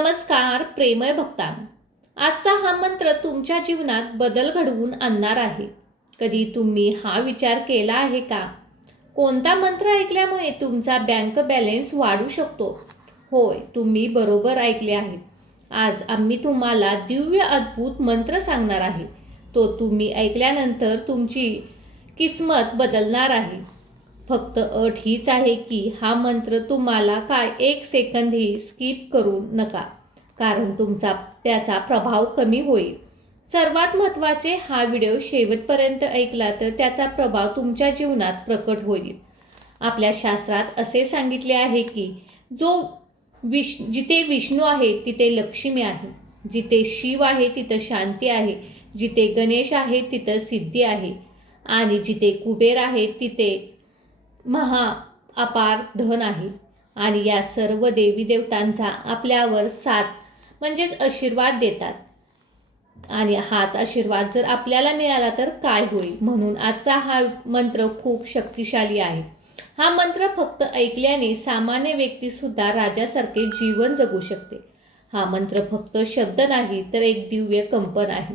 नमस्कार प्रेमळ भक्तांनो, आजचा हा मंत्र तुमच्या जीवनात बदल घडवून आणणार आहे. कधी तुम्ही हा विचार केला आहे का? कोणता मंत्र ऐकल्यामुळे तुमचा बँक बॅलन्स वाढू शकतो? होय, तुम्ही बरोबर ऐकले आहे. आज आम्ही तुम्हाला दिव्य अद्भुत मंत्र सांगणार आहे. तो तुम्ही ऐकल्यानंतर तुमची किस्मत बदलणार आहे. फक्त अट हीच आहे की हा मंत्र तुम्हाला काय एक सेकंदही स्किप करू नका, कारण त्याचा प्रभाव कमी होईल. सर्वात महत्त्वाचे, हा व्हिडिओ शेवटपर्यंत ऐकला तर त्याचा प्रभाव तुमच्या जीवनात प्रकट होईल. आपल्या शास्त्रात असे सांगितले आहे की जिथे विष्णू आहे तिथे लक्ष्मी आहे, जिथे शिव आहे तिथं शांती आहे, जिथे गणेश आहे तिथं सिद्धी आहे आणि जिथे कुबेर आहे तिथे अपार धन आहे. आणि या सर्व देवी देवतांचा आपल्यावर साथ म्हणजेच आशीर्वाद देतात. आणि हाच आशीर्वाद जर आपल्याला मिळाला तर काय होईल? म्हणून आजचा हा मंत्र खूप शक्तिशाली आहे. हा मंत्र फक्त ऐकल्याने सामान्य व्यक्तीसुद्धा राजासारखे जीवन जगू शकते. हा मंत्र फक्त शब्द नाही तर एक दिव्य कंपन आहे.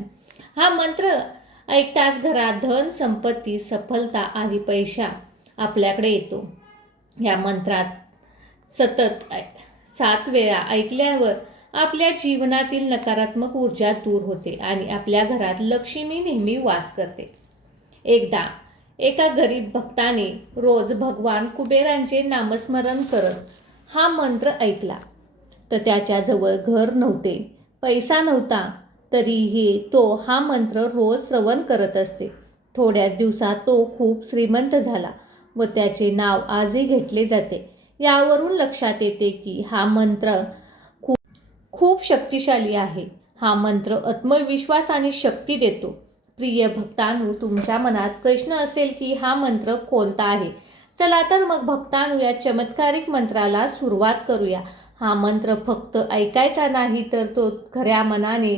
हा मंत्र ऐकताच घरात धन, संपत्ती, सफलता आणि पैसा आपल्याकडे येतो. या मंत्रात सतत 7 वेळा ऐकल्यावर आपल्या जीवनातील नकारात्मक ऊर्जा दूर होते आणि आपल्या घरात लक्ष्मी नेहमी वास करते. एकदा एका गरीब भक्ताने रोज भगवान कुबेरांचे नामस्मरण करत हा मंत्र ऐकला. तर त्याच्याजवळ घर नव्हते, पैसा नव्हता, तरीही तो हा मंत्र रोज श्रवण करत असते. थोड्याच दिवसात तो खूप श्रीमंत झाला व त्याचे नाव आजही घेतले जाते. यावरून लक्षात येते की हा मंत्र खूप शक्तिशाली आहे. हा मंत्र आत्मविश्वास आणि शक्ती देतो. प्रिय भक्तांनो, तुमच्या मनात प्रश्न असेल की हा मंत्र कोणता आहे? चला तर मग भक्तांनो, या चमत्कारिक मंत्राला सुरुवात करूया. हा मंत्र फक्त ऐकायचा नाही तर तो खऱ्या मनाने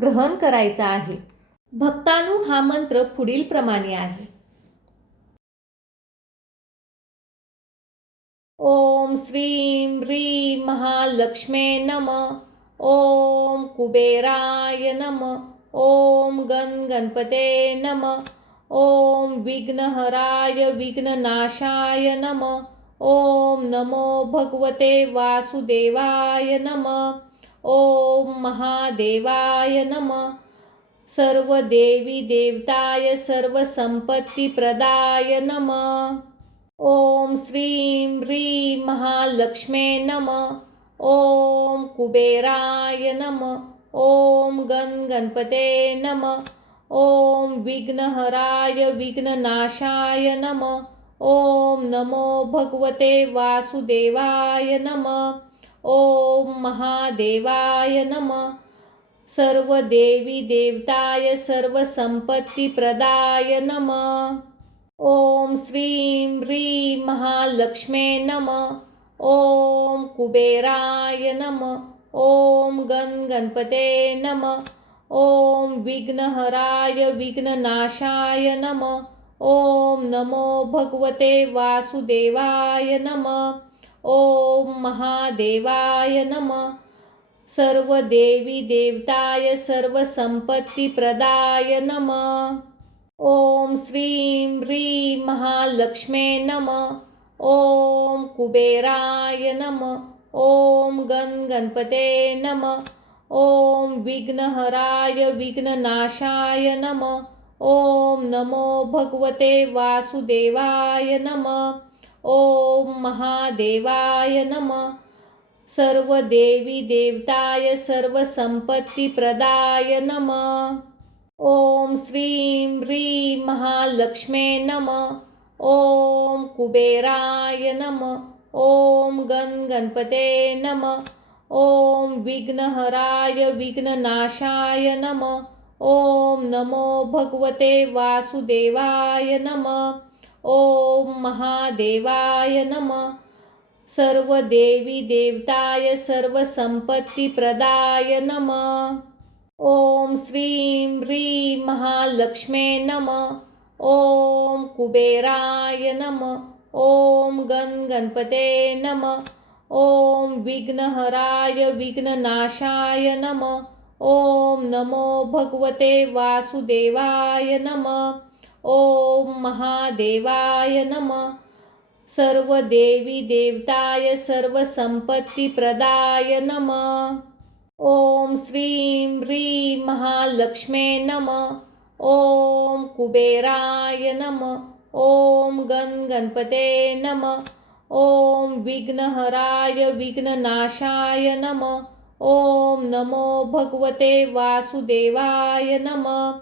ग्रहण करायचा आहे. भक्तांनो, हा मंत्र पुढील प्रमाणे आहे. ओम श्रीं ह्रीं महालक्ष्मे नमः. ओम कुबेराय नमः. ओम गणपते नमः. ओम विघ्नहराय विघ्ननाशाय नमः. ओम नमो भगवते वासुदेवाय नमः. ओम महादेवाय नमः. सर्व देवी देवताय सर्व संपत्ती प्रदाय नमः. ओम श्रीं ह्रीं महालक्ष्मे नमः. ओम कुबेराय नमः. ओम गणपते नमः. ओम विघ्नहराय विघ्ननाशाय नमः. ओम नमो भगवते वासुदेवाय नमः. ओम महादेवाय नमः. सर्व देवी देवताय सर्व संपत्ती प्रदाय नमः. ओम श्रीं ह्रीं महालक्ष्मे नमः. ओम कुबेराय नमः. ओम गणपते नमः. ओम विघ्नहराय विघ्ननाशाय नमः. ओम नमो भगवते वासुदेवाय नमः. ओम महादेवाय नमः. सर्व देवी देवताय सर्व संपत्ती प्रदाय नमः. ओम श्रीं ह्रीं महालक्ष्मे नमः. ओम कुबेराय नमः. ओम गणपते नमः. ओम विघ्नहराय विघ्ननाशाय नमः. ओम नमो भगवते वासुदेवाय नमः. ओम महादेवाय नमः. सर्व देवी देवताय सर्व संपत्ती प्रदाय नमः. ओम श्रीं ह्रीं महालक्ष्मे नमः. ओम कुबेराय नमः. ओम गणपते नमः. ओम विघ्नहराय विघ्ननाशाय नमः. ओम नमो भगवते वासुदेवाय नमः. ओम महादेवाय नमः. सर्व देवी देवताय सर्व संपत्ती प्रदाय नमः. ओम श्रीं ह्रीं महालक्ष्मे नमः. ओम कुबेराय नमः. ओम गणपते नमः. ॐ विघ्नहराय विघ्ननाशाय नमः। ॐ नमो भगवते वासुदेवाय नमः। ॐ महादेवाय नमः। सर्व देवी देवताय सर्वसंपत्तिप्रदाय नमः। ॐ श्रीं ह्रीं महालक्ष्मे नमः। ॐ कुबेराय नमः। ॐ गणपते नमः। ॐ विघ्नहराय विघ्ननाशाय नमः। ॐ नमो भगवते वासुदेवाय नमः।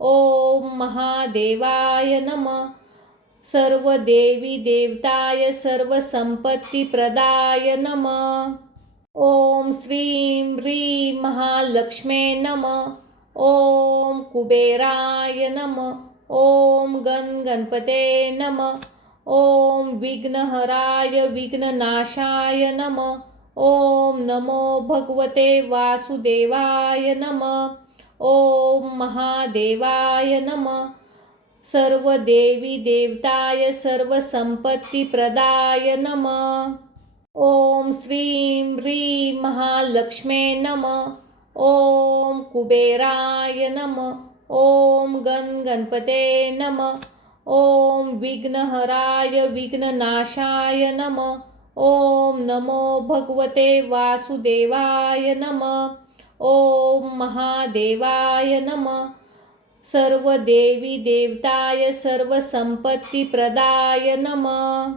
ॐ महादेवाय नमः। सर्व देवी देवताय सर्वसंपत्तिप्रदाय नमः। ॐ श्रीं ह्रीं महालक्ष्मे नमः। ॐ कुबेराय नमः। ॐ गणपते नमः। ॐ विघ्नहराय विघ्ननाशाय नमः। ॐ नमो भगवते वासुदेवाय नमः। ॐ महादेवाय नमः। सर्व देवी देवताय सर्वसंपत्तिप्रदाय नमः। ॐ श्रीं ह्रीं महालक्ष्मे नमः। ॐ कुबेराय नमः। ॐ गणपते नमः। ॐ विघ्नहराय विघ्ननाशाय नमः। ॐ नमो भगवते वासुदेवाय नमः। ॐ महादेवाय नमः। सर्व देवी देवताय सर्वसंपत्तिप्रदाय नमः।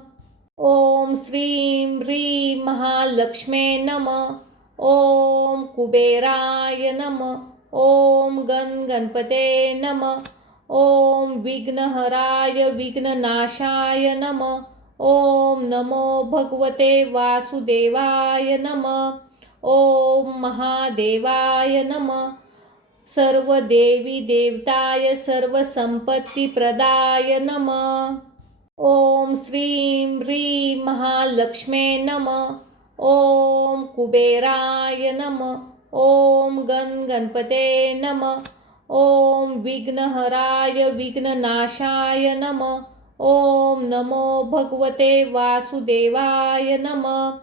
ॐ श्रीं ह्रीं महालक्ष्मे नमः। ॐ कुबेराय नमः। ॐ गणपते नमः। ॐ विघ्नहराय विघ्ननाशाय नमः। ॐ नमो भगवते वासुदेवाय नमः। ॐ महादेवाय नमः। सर्व देवी देवताय सर्वसंपत्तिप्रदाय नमः। ॐ श्रीं ह्रीं महालक्ष्मे नमः। ॐ कुबेराय नमः। ॐ गणपते नमः। ॐ विघ्नहराय विघ्ननाशाय नमः। ॐ नमो भगवते वासुदेवाय नमः।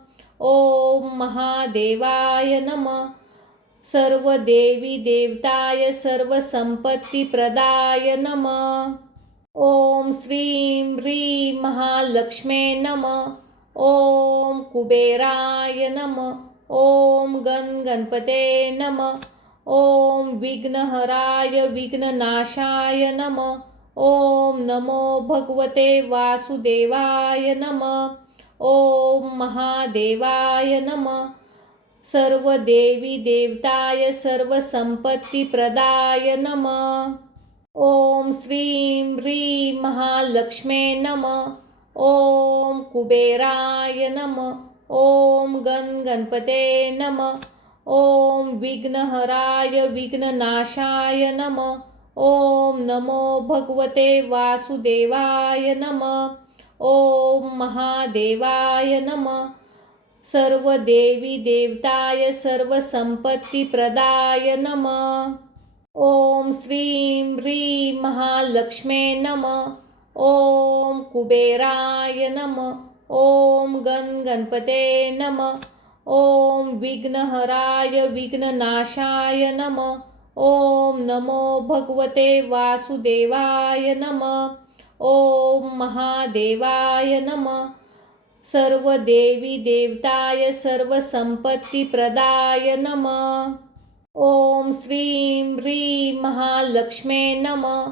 ॐ महादेवाय नमः। सर्व देवी देवताय सर्वसंपत्तिप्रदाय नमः। ॐ श्रीं ह्रीं महालक्ष्मे नमः। ॐ कुबेराय नमः। ॐ गणपते नमः। ॐ विघ्नहराय विघ्ननाशाय नमः। ॐ नमो भगवते वासुदेवाय नमः। ॐ महादेवाय नमः। सर्व देवी देवताय सर्वसंपत्तिप्रदाय नमः। ॐ श्रीं ह्रीं महालक्ष्मे नमः। ॐ कुबेराय नमः। ॐ गणपते नमः। ॐ विघ्नहराय विघ्ननाशाय नमः। ॐ नमो भगवते वासुदेवाय नमः। ॐ महादेवाय नमः। सर्व देवी देवताय सर्वसंपत्तिप्रदाय नमः। ॐ श्रीं ह्रीं महालक्ष्मे नमः। ॐ कुबेराय नमः। ॐ गणपते नमः। ॐ विघ्नहराय विघ्ननाशाय नमः। ॐ नमो भगवते वासुदेवाय नमः। ॐ महादेवाय नमः। सर्व देवी देवताय सर्वसंपत्तिप्रदाय नमः। ॐ श्रीं ह्रीं महालक्ष्मे नमः।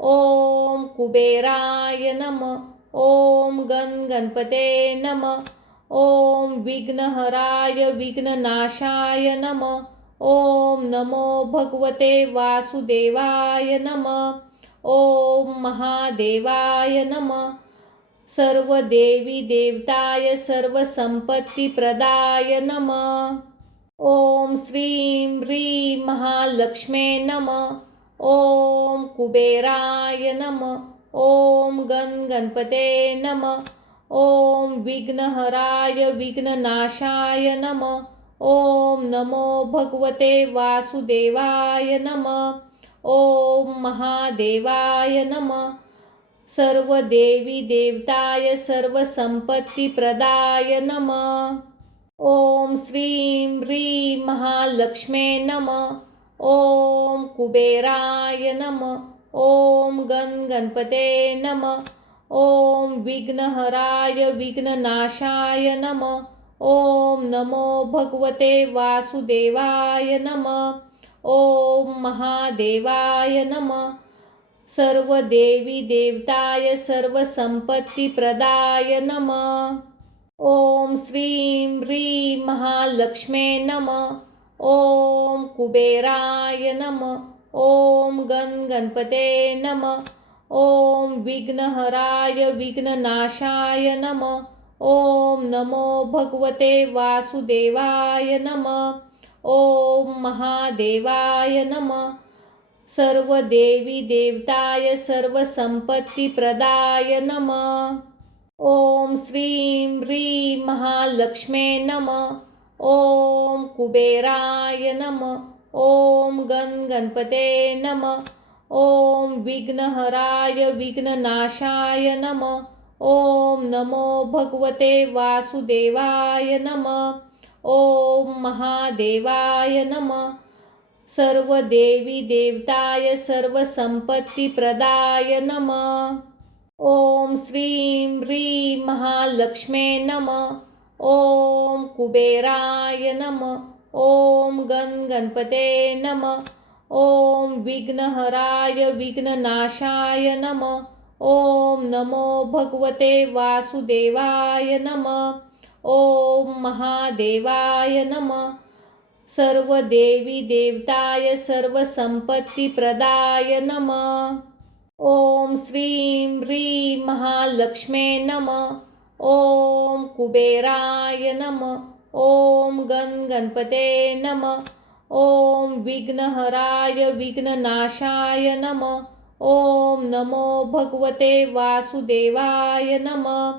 ॐ कुबेराय नमः। ॐ गणपते नमः। ॐ विघ्नहराय विघ्ननाशाय नमः। ॐ नमो भगवते वासुदेवाय नमः। ॐ महादेवाय नमः। सर्व देवी देवताय सर्वसंपत्तिप्रदाय नमः। ॐ श्रीं ह्रीं महालक्ष्मे नमः। ॐ कुबेराय नमः। ॐ गणपते नमः। ॐ विघ्नहराय विघ्ननाशाय नमः। ॐ नमो भगवते वासुदेवाय नमः। ॐ महादेवाय नमः। सर्व देवी देवताय सर्वसंपत्तिप्रदाय नमः। ओम श्रीं ह्रीं महालक्ष्मे नमः. ओम कुबेराय नमः. ओम गणपते नमः. ओम विघ्नहराय विघ्ननाशाय नमः. ओम नमो भगवते वासुदेवाय नमः. ओम महादेवाय नमः. सर्व देवी देवताय सर्व संपत्ती प्रदाय नमः. ओम श्रीं ह्रीं महालक्ष्मे नमः. ओम कुबेराय नमः. ओम गणपते नमः. ओम विघ्नहराय विघ्ननाशाय नमः. ओम नमो भगवते वासुदेवाय नमः. ओम महादेवाय नमः. सर्व देवी देवताय सर्व संपत्ती प्रदाय नमः. ओम श्रीं ह्रीं महालक्ष्मे नमः. ओम कुबेराय नमः. ओम गणपते नमः. ओम विघ्नहराय विघ्ननाशाय नमः. ओम नमो भगवते वासुदेवाय नमः. ओम महादेवाय नमः. सर्व देवी देवताय सर्व संपत्ती प्रदाय नमः. ओम श्रीं ह्रीं महालक्ष्मे नमः. ओम कुबेराय नमः. ओम गणपते नमः. ओम विघ्नहराय विघ्ननाशाय नमः. ओम नमो भगवते वासुदेवाय नमः. ओम महादेवाय नमः. सर्व देवी देवताय सर्व संपत्ती प्रदाय नमः. ओम श्रीं ह्रीं महालक्ष्मे नमः. ओम कुबेराय नमः. ओम गणपते नमः. ओम विघ्नहराय विघ्ननाशाय नमः. ओम नमो भगवते वासुदेवाय नमः.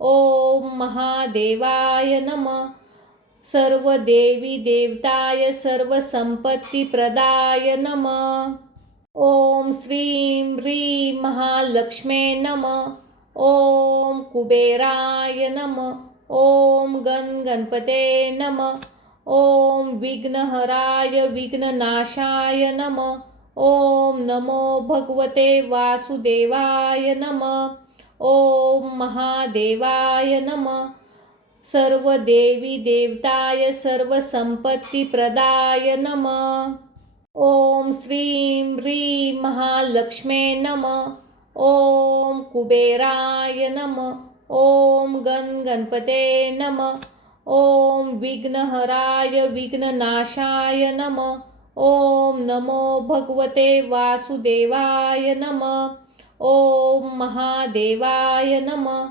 ओम महादेवाय नमः. सर्व देवी देवताय सर्व संपत्ती प्रदाय नमः. ओम श्रीं ह्रीं महालक्ष्मे नमः. ओम कुबेराय नमः. ओम गणपते नमः. ओम विघ्नहराय विघ्ननाशाय नमः. ओम नमो भगवते वासुदेवाय नमः. ओम महादेवाय नमः. सर्व देवी देवताय सर्व संपत्ती प्रदाय नमः. ओम श्रीं ह्रीं महालक्ष्मे नमः. ओम कुबेराय नमः. ओम गणपते नमः. ओम विघ्नहराय विघ्ननाशाय नमः. ओम नमो भगवते वासुदेवाय नमः. ओम महादेवाय नमः.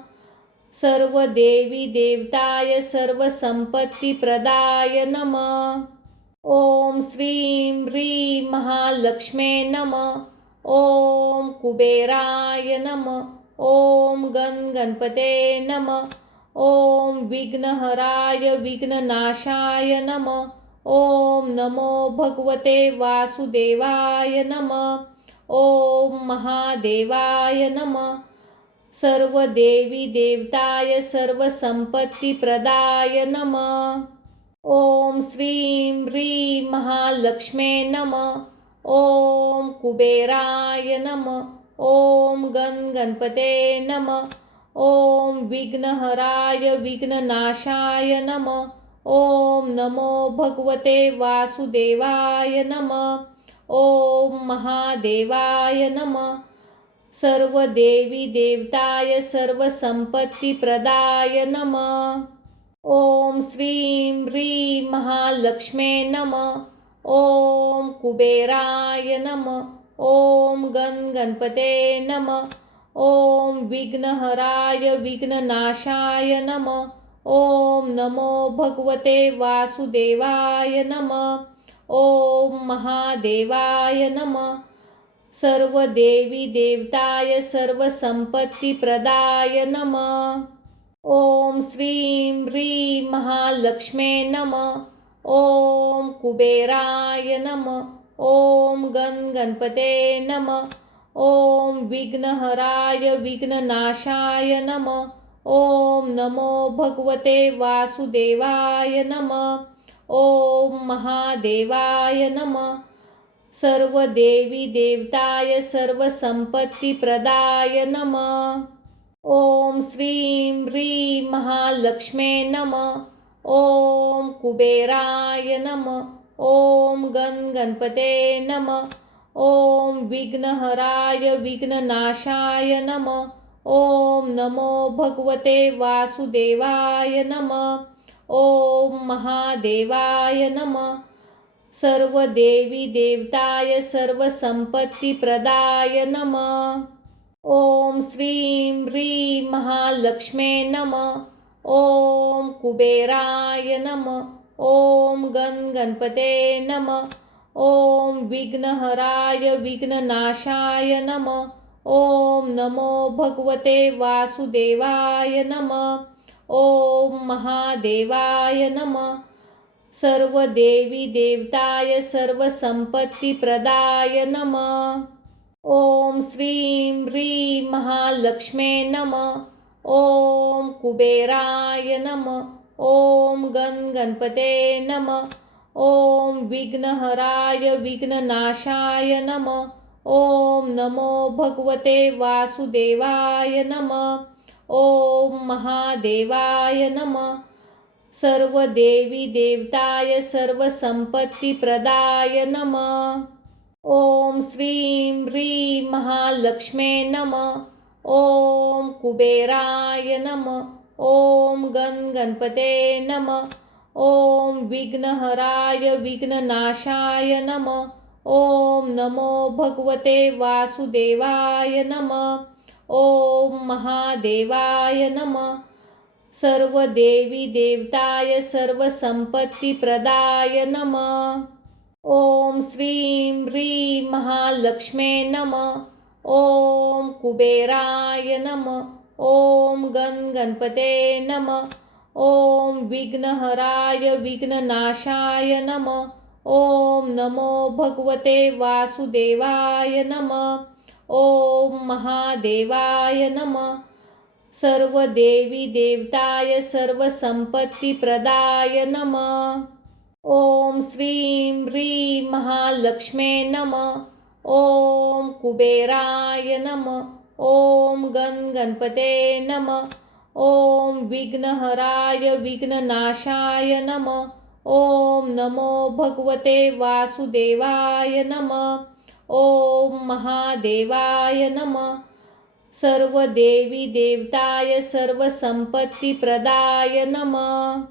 सर्व देवी देवताय सर्व संपत्ती प्रदाय नमः. ओम श्रीं ह्रीं महालक्ष्मे नमः. ओम कुबेराय नमः. ओम गणपते नमः. ओम विघ्नहराय विघ्ननाशाय नमः. ओम नमो भगवते वासुदेवाय नमः. ओम महादेवाय नमः. सर्व देवी देवताय सर्व संपत्ती प्रदाय नमः. ओम श्रीं ह्रीं महालक्ष्मे नमः. ओम कुबेराय नमः. ओम गणपते नमः. ओम विघ्नहराय विघ्ननाशाय नमः. ओम नमो भगवते वासुदेवाय नमः. ओम महादेवाय नमः. सर्व देवी देवताय सर्व संपत्ती प्रदाय नमः. ओम श्रीं ह्रीं महालक्ष्मे नमः. ओम कुबेराय नमः. ओम गणपते नमः. ओम विघ्नहराय विघ्ननाशाय नमः. ओम नमो भगवते वासुदेवाय नमः. ओम महादेवाय नमः. सर्व देवी देवताय सर्व संपत्ती प्रदाय नमः. ओम श्रीं ह्रीं महालक्ष्मे नमः. ओम कुबेराय नमः. ओम गणपते नमः. ओम विघ्नहराय विघ्ननाशाय नमः. ओम नमो भगवते वासुदेवाय नमः. ओम महादेवाय नमः. सर्व देवी देवताय सर्व संपत्ती प्रदाय नमः. ओम श्रीं ह्रीं महालक्ष्मे नमः. ओम कुबेराय नमः. ओम गणपते नमः. ओम विघ्नहराय विघ्ननाशाय नमः. ओम नमो भगवते वासुदेवाय नमः. ओम महादेवाय नमः. सर्व देवी देवताय सर्व संपत्ती प्रदाय नमः. ओम श्रीं ह्रीं महालक्ष्मे नमः. ओम कुबेराय नमः. ओम गणपते नमः. ओम विघ्नहराय विघ्ननाशाय नमः. ओम नमो भगवते वासुदेवाय नमः. ओम महादेवाय नमः. सर्व देवी देवताय सर्व संपत्ती प्रदाय नमः. ओम श्रीं ह्रीं महालक्ष्मे नमः. ओम कुबेराय नमः. ओम गणपते नमः. ओम विघ्नहराय विघ्ननाशाय नमः. ओम नमो भगवते वासुदेवाय नमः. ओम महादेवाय नमः. सर्व देवी देवताय सर्व संपत्ती प्रदाय नमः. ओम श्रीं ह्रीं महालक्ष्मे नमः. ओम कुबेराय नमः. ओम गणपते नमः. ओम विघ्नहराय विघ्ननाशाय नमः. ओम नमो भगवते वासुदेवाय नमः. ओम महादेवाय नमः. सर्व देवी देवताय सर्व संपत्ती प्रदाय नमः. ओम श्रीं ह्रीं महालक्ष्मे नमः. ओम कुबेराय नमः. ओम गणपते नमः. ओम विघ्नहराय विघ्ननाशाय नमः. ओम नमो भगवते वासुदेवाय नमः. ओम महादेवाय नमः. सर्व देवी देवताय सर्व संपत्ती प्रदाय नमः. ओम श्रीं ह्रीं महालक्ष्मे नमः. ओम कुबेराय नमः. ओम गणपते नमः. ओम विघ्नहराय विघ्ननाशाय नमः. ओम नमो भगवते वासुदेवाय नमः. ओम महादेवाय नमः. सर्व देवी देवताय सर्व संपत्ती प्रदाय नमः.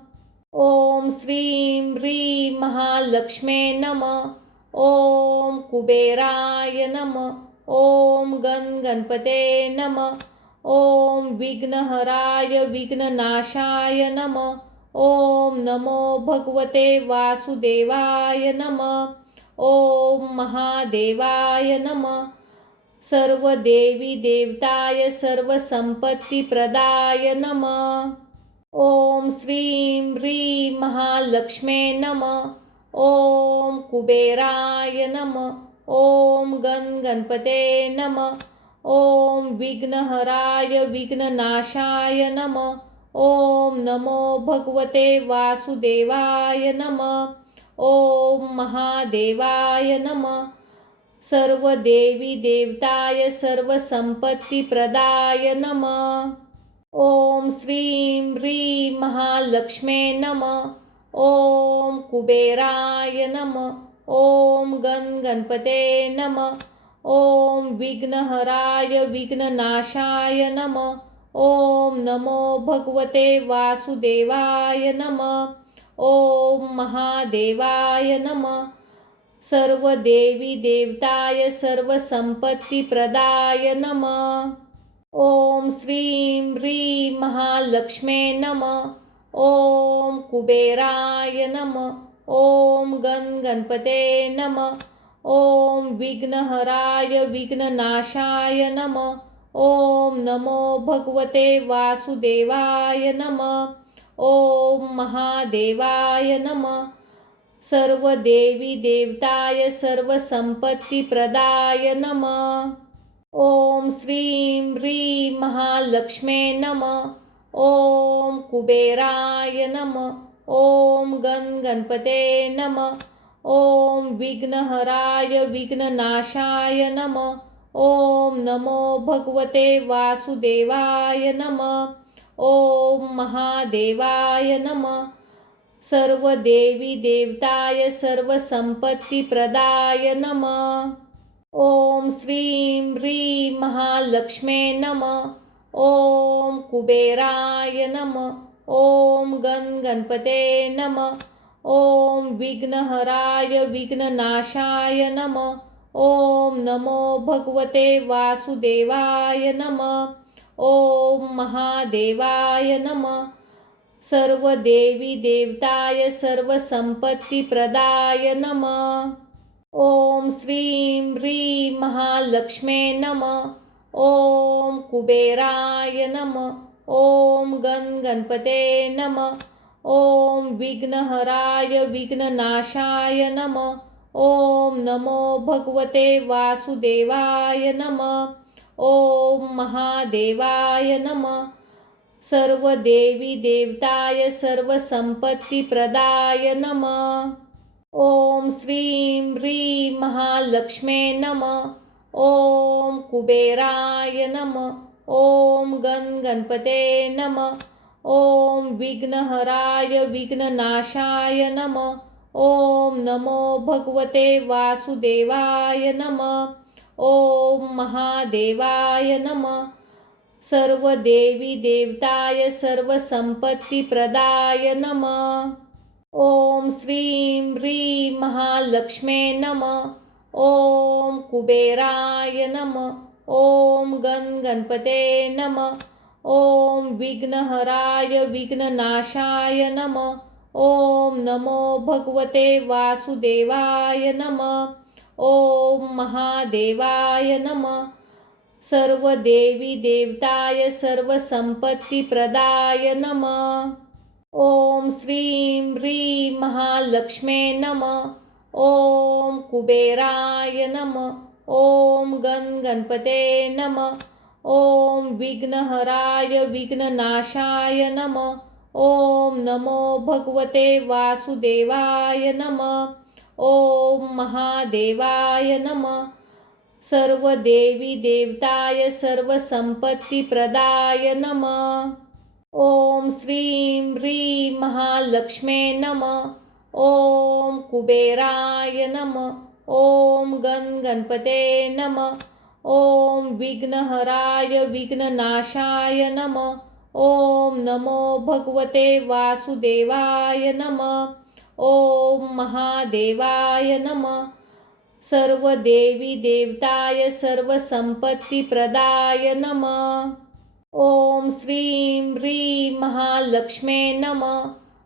ओम श्रीं ह्रीं महालक्ष्मे नमः. ओम कुबेराय नमः. ओम गणपते नमः. ओम विघ्नहराय विघ्ननाशाय नमः. ओम नमो भगवते वासुदेवाय नमः. ओम महादेवाय नमः. सर्व देवी देवताय सर्व संपत्ती प्रदाय नमः. ओम श्रीं ह्रीं महालक्ष्मे नमः. ओम कुबेराय नमः. ओम गणपते नमः. ओम विघ्नहराय विघ्ननाशाय नमः. ओम नमो भगवते वासुदेवाय नमः. ओम महादेवाय नमः. सर्व देवी देवताय सर्व संपत्ती प्रदाय नमः. ओम श्रीं ह्रीं महालक्ष्मे नमः. ओम कुबेराय नमः. ओम गणपते नमः. ओम विघ्नहराय विघ्ननाशाय नमः. ओम नमो भगवते वासुदेवाय नमः. ओम महादेवाय नमः. सर्व देवी देवताय सर्व संपत्ती प्रदाय नमः. ओम श्रीं ह्रीं महालक्ष्मे नमः. ओम कुबेराय नमः. ओम गणपते नमः. ओम विघ्नहराय विघ्ननाशाय नमः. ओम नमो भगवते वासुदेवाय नमः. ओम महादेवाय नमः. सर्व देवी देवताय सर्व संपत्ती प्रदाय नमः. ओम श्रीं ह्रीं महालक्ष्मे नमः. ओम कुबेराय नमः. ओम गणपते नमः. ओम विघ्नहराय विघ्ननाशाय नमः. ओम नमो भगवते वासुदेवाय नमः. ओम महादेवाय नमः. सर्व देवी देवताय सर्व संपत्ती प्रदाय नमः. ओम श्रीं ह्रीं महालक्ष्मे नमः. ओम कुबेराय नमः. ओम गणपते नमः. ओम विघ्नहराय विघ्ननाशाय नमः. ओम नमो भगवते वासुदेवाय नमः. ओम महादेवाय नमः. सर्व देवी देवताय सर्व संपत्ती प्रदाय नमः. ओम श्रीं ह्रीं महालक्ष्मे नमः. ओम कुबेराय नमः. ओम गणपते नमः. ओम विघ्नहराय विघ्ननाशाय नमः. ओम नमो भगवते वासुदेवाय नमः. ओम महादेवाय नमः. सर्व देवी देवताय सर्व संपत्ती प्रदाय नमः. ओम श्रीं ह्रीं महालक्ष्मे नमः. ओम कुबेराय नमः. ओम गणपते नमः. ओम विघ्नहराय विघ्ननाशाय नमः. ओम नमो भगवते वासुदेवाय नमः. ओम महादेवाय नमः. सर्व देवी देवताय सर्व संपत्ती प्रदाय नमः. ओम श्रीं ह्रीं महालक्ष्मे नमः. ओम कुबेराय नमः. ओम गणपते नमः. ओम विघ्नहराय विघ्ननाशाय नमः. ओम नमो भगवते वासुदेवाय नमः. ओम महादेवाय नमः. सर्व देवी देवताय सर्व संपत्ती प्रदाय नमः. ओम श्रीं ह्रीं महालक्ष्मे नमः. ओम कुबेराय नमः. ओम गणपते नमः. ओम विघ्नहराय विघ्ननाशाय नमः. ओम नमो भगवते वासुदेवाय नमः. ओम महादेवाय नमः. सर्व देवी देवताय सर्व संपत्ती प्रदाय नमः. ओम श्रीं ह्रीं महालक्ष्मे नमः. ओम कुबेराय नमः. ओम गणपते नमः. ओम विघ्नहराय विघ्ननाशाय नमः. ओम नमो भगवते वासुदेवाय नमः. ओम महादेवाय नमः. सर्व देवी देवताय सर्व संपत्ती प्रदाय नमः. ओम श्रीं ह्रीं महालक्ष्मे नमः.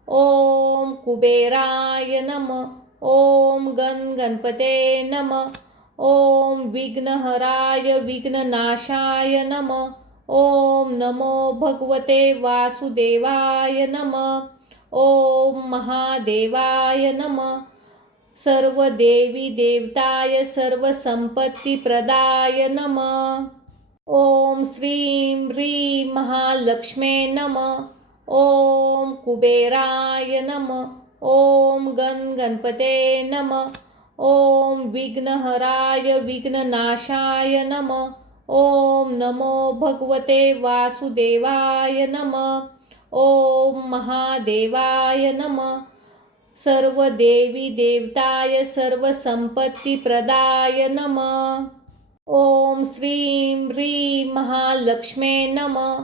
ओम कुबेराय नमः. ओम गणपते नमः. ओम विघ्नहराय विघ्ननाशाय नमः. ओम नमो भगवते वासुदेवाय नमः. ओम महादेवाय नमः. सर्व देवी देवताय सर्व संपत्ती प्रदाय नमः. ओम श्रीं ह्रीं महालक्ष्मे नमः. ओम कुबेराय नमः. ओम गणपते नमः. ओम विघ्नहराय विघ्ननाशाय नमः. ओम नमो भगवते वासुदेवाय नमः. ओम महादेवाय नमः. सर्व देवी देवताय सर्व संपत्ती प्रदाय नमः. ओम श्रीं ह्रीं महालक्ष्मे नमः.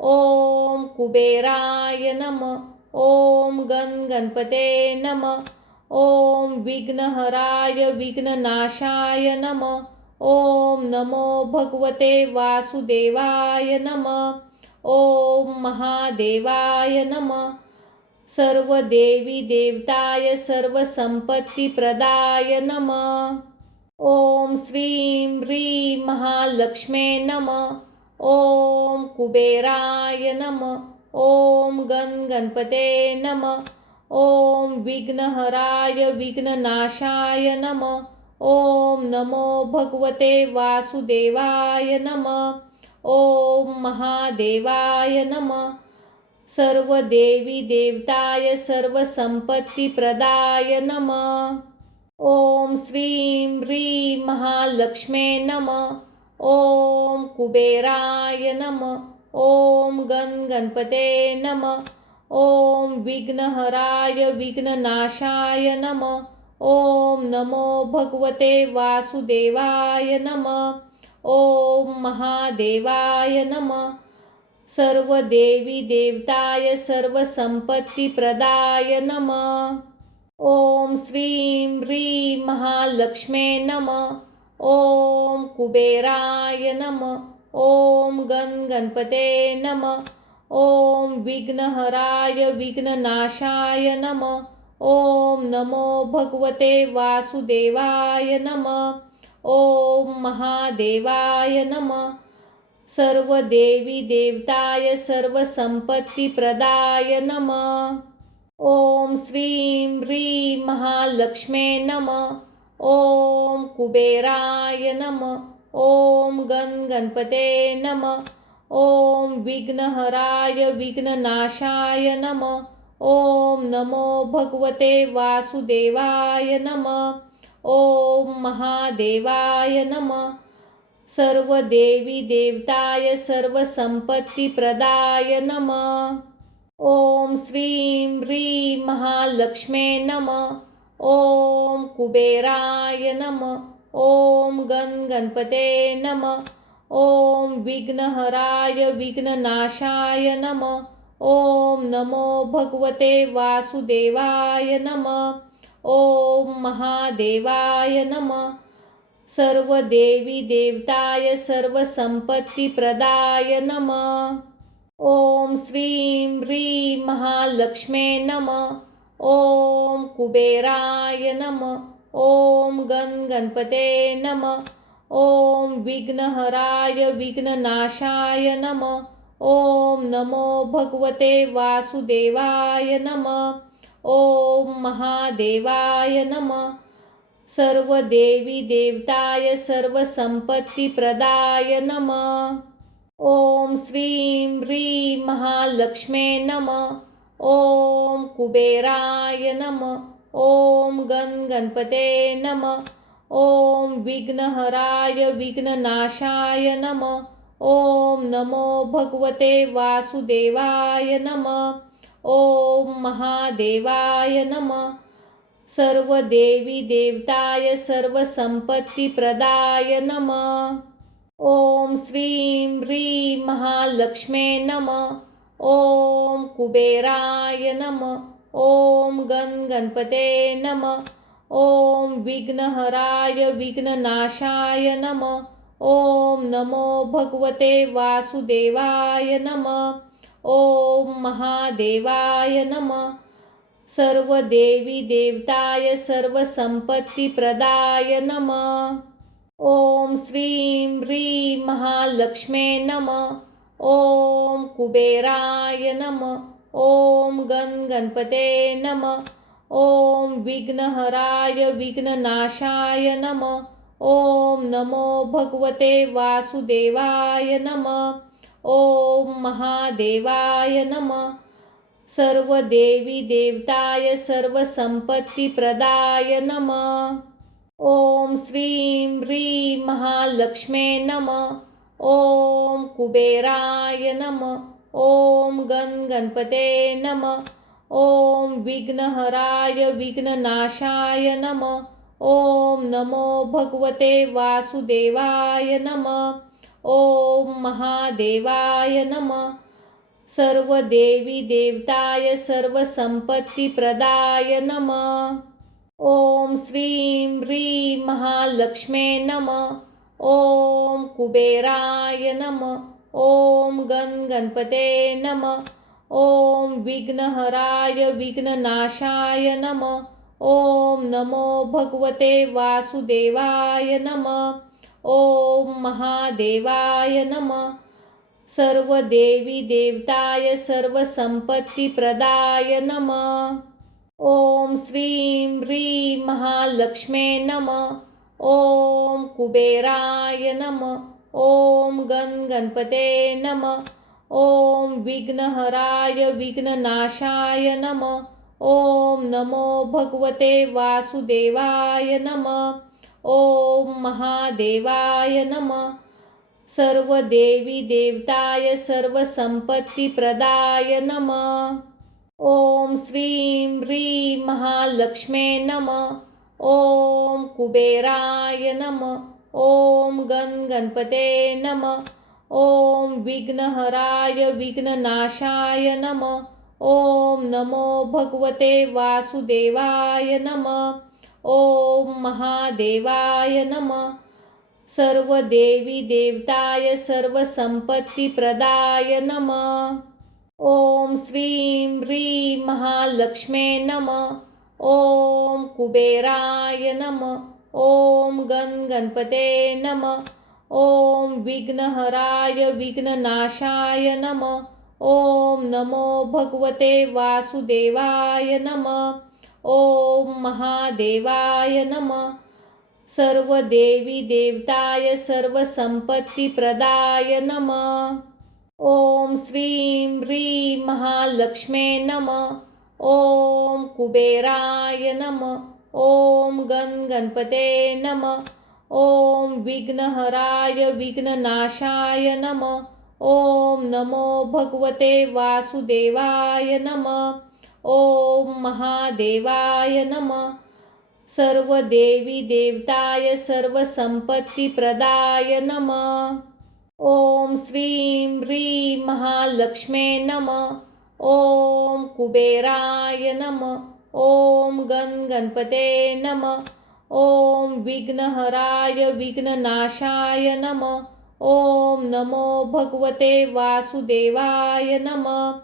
ओम कुबेराय नमः. ओम गणपते नमः. ओम विघ्नहराय विघ्ननाशाय नमः. ओम नमो भगवते वासुदेवाय नमः. ओम महादेवाय नमः. सर्व देवी देवताय सर्व संपत्ती प्रदाय नमः. ओम श्रीं ह्रीं महालक्ष्मे नमः. ओम कुबेराय नमः. ओम गणपते नमः. ओम विघ्नहराय विघ्ननाशाय नमः. ओम नमो भगवते वासुदेवाय नमः. ओम महादेवाय नमः. सर्व देवी देवताय सर्व संपत्ती प्रदाय नमः। ओम श्रीं ह्रीं महालक्ष्मे नमः। ओम कुबेराय नमः। ओम गणपते नमः। ओम विघ्नहराय विघ्ननाशाय नमः। ओम नमो भगवते वासुदेवाय नमः। ओम महादेवाय नमः। सर्व देवी देवताय सर्व संपत्ती प्रदाय नमः। ओम श्रीं ह्रीं महालक्ष्मे नमः। ओम कुबेराय नमः। ओम गणपते नमः। ओम विघ्नहराय विघ्ननाशाय नमः। ओम नमो भगवते वासुदेवाय नमः। ओम महादेवाय नमः। सर्व देवी देवताय सर्व संपत्ती प्रदाय नमः। ओम श्रीं ह्रीं महालक्ष्मे नमः। ओम कुबेराय नमः। ओम गणपते नमः। ओम विघ्नहराय विघ्ननाशाय नमः। ओम नमो भगवते वासुदेवाय नमः। ओम महादेवाय नमः। सर्व देवी देवताय सर्व संपत्ती प्रदाय नमः। ओम श्रीं ह्रीं महालक्ष्मे नमः। ओम कुबेराय नमः। ओम गणपते नमः। ओम विघ्नहराय विघ्ननाशाय नमः। ओम नमो भगवते वासुदेवाय नमः। ओम महादेवाय नमः। सर्व देवी देवताय सर्व संपत्ती प्रदाय नमः। ओम श्रीं ह्रीं महालक्ष्मे नमः। ओम कुबेराय नमः। ओम गणपते नमः। ओम विघ्नहराय विघ्ननाशाय नमः। ओम नमो भगवते वासुदेवाय नमः। ओम महादेवाय नमः। सर्व देवी देवताय सर्व संपत्ती प्रदाय नमः। ओम श्रीं ह्रीं महालक्ष्मे नमः। ओम कुबेराय नमः। ओम गणपते नमः। ओम विघ्नहराय विघ्ननाशाय नमः। ओम नमो भगवते वासुदेवाय नमः। ओम महादेवाय नमः। सर्व देवी देवताय सर्व संपत्ती प्रदाय नमः। ओम श्रीं ह्रीं महालक्ष्मे नमः। ओम कुबेराय नमः। ओम गणपते नमः। ओम विघ्नहराय विघ्ननाशाय नमः। ओम नमो भगवते वासुदेवाय नमः। ओम महादेवाय नमः। सर्व देवी देवताय सर्व संपत्ती प्रदाय नमः। ओम श्रीं ह्रीं महालक्ष्मे नमः। ओम कुबेराय नमः। ओम गणपते नमः। ओम विघ्नहराय विघ्ननाशाय नमः। ओम नमो भगवते वासुदेवाय नमः। ओम महादेवाय नमः। सर्व देवी देवताय सर्व संपत्ती प्रदाय नमः। ओम श्रीं ह्रीं महालक्ष्मे नमः। ओम कुबेराय नमः। ओम गणपते नमः। ओम विघ्नहराय विघ्ननाशाय नमः। ओम नमो भगवते वासुदेवाय नमः। ओम महादेवाय नमः। सर्व देवी देवताय सर्व संपत्ती प्रदाय नमः। ओम श्रीं ह्रीं महालक्ष्मे नमः। ओम कुबेराय नमः। ओम गणपते नमः। ओम विघ्नहराय विघ्ननाशाय नमः। ओम नमो भगवते वासुदेवाय नमः। ओम महादेवाय नमः। सर्व देवी देवताय सर्व संपत्ती प्रदाय नमः। ओम श्रीं ह्रीं महालक्ष्मे नमः। ओम कुबेराय नमः। ओम गणपते नमः। ॐ विघ्नहराय विघ्ननाशाय नमः। ॐ नमो भगवते वासुदेवाय नमः। ॐ महादेवाय नमः। सर्व देवी देवताय सर्वसंपत्तिप्रदाय नमः। ॐ श्रीं ह्रीं महालक्ष्मे नमः। ॐ कुबेराय नमः। ॐ गणपते नमः। ॐ विघ्नहराय विघ्ननाशाय नमः। ॐ नमो भगवते वासुदेवाय नमः। ॐ महादेवाय नमः। सर्व देवी देवताय सर्वसंपत्तिप्रदाय नमः। ॐ श्रीं ह्रीं महालक्ष्मे नमः। ॐ कुबेराय नमः। ॐ गणपते नमः। ॐ विघ्नहराय विघ्ननाशाय नमः। ॐ नमो भगवते वासुदेवाय नमः। ॐ महादेवाय नमः। सर्व देवी देवताय सर्वसंपत्तिप्रदाय नमः। ॐ श्रीं ह्रीं महालक्ष्मे नमः। ॐ कुबेराय नमः। ॐ गणपते नमः। ॐ विघ्नहराय विघ्ननाशाय नमः। ॐ नमो भगवते वासुदेवाय नमः। ॐ महादेवाय नमः। सर्व देवी देवताय सर्वसंपत्तिप्रदाय नमः। ॐ श्रीं ह्रीं महालक्ष्मे नमः। ॐ कुबेराय नमः। ॐ गणपते नमः। ॐ विघ्नहराय विघ्ननाशाय नमः। ॐ नमो भगवते वासुदेवाय नमः।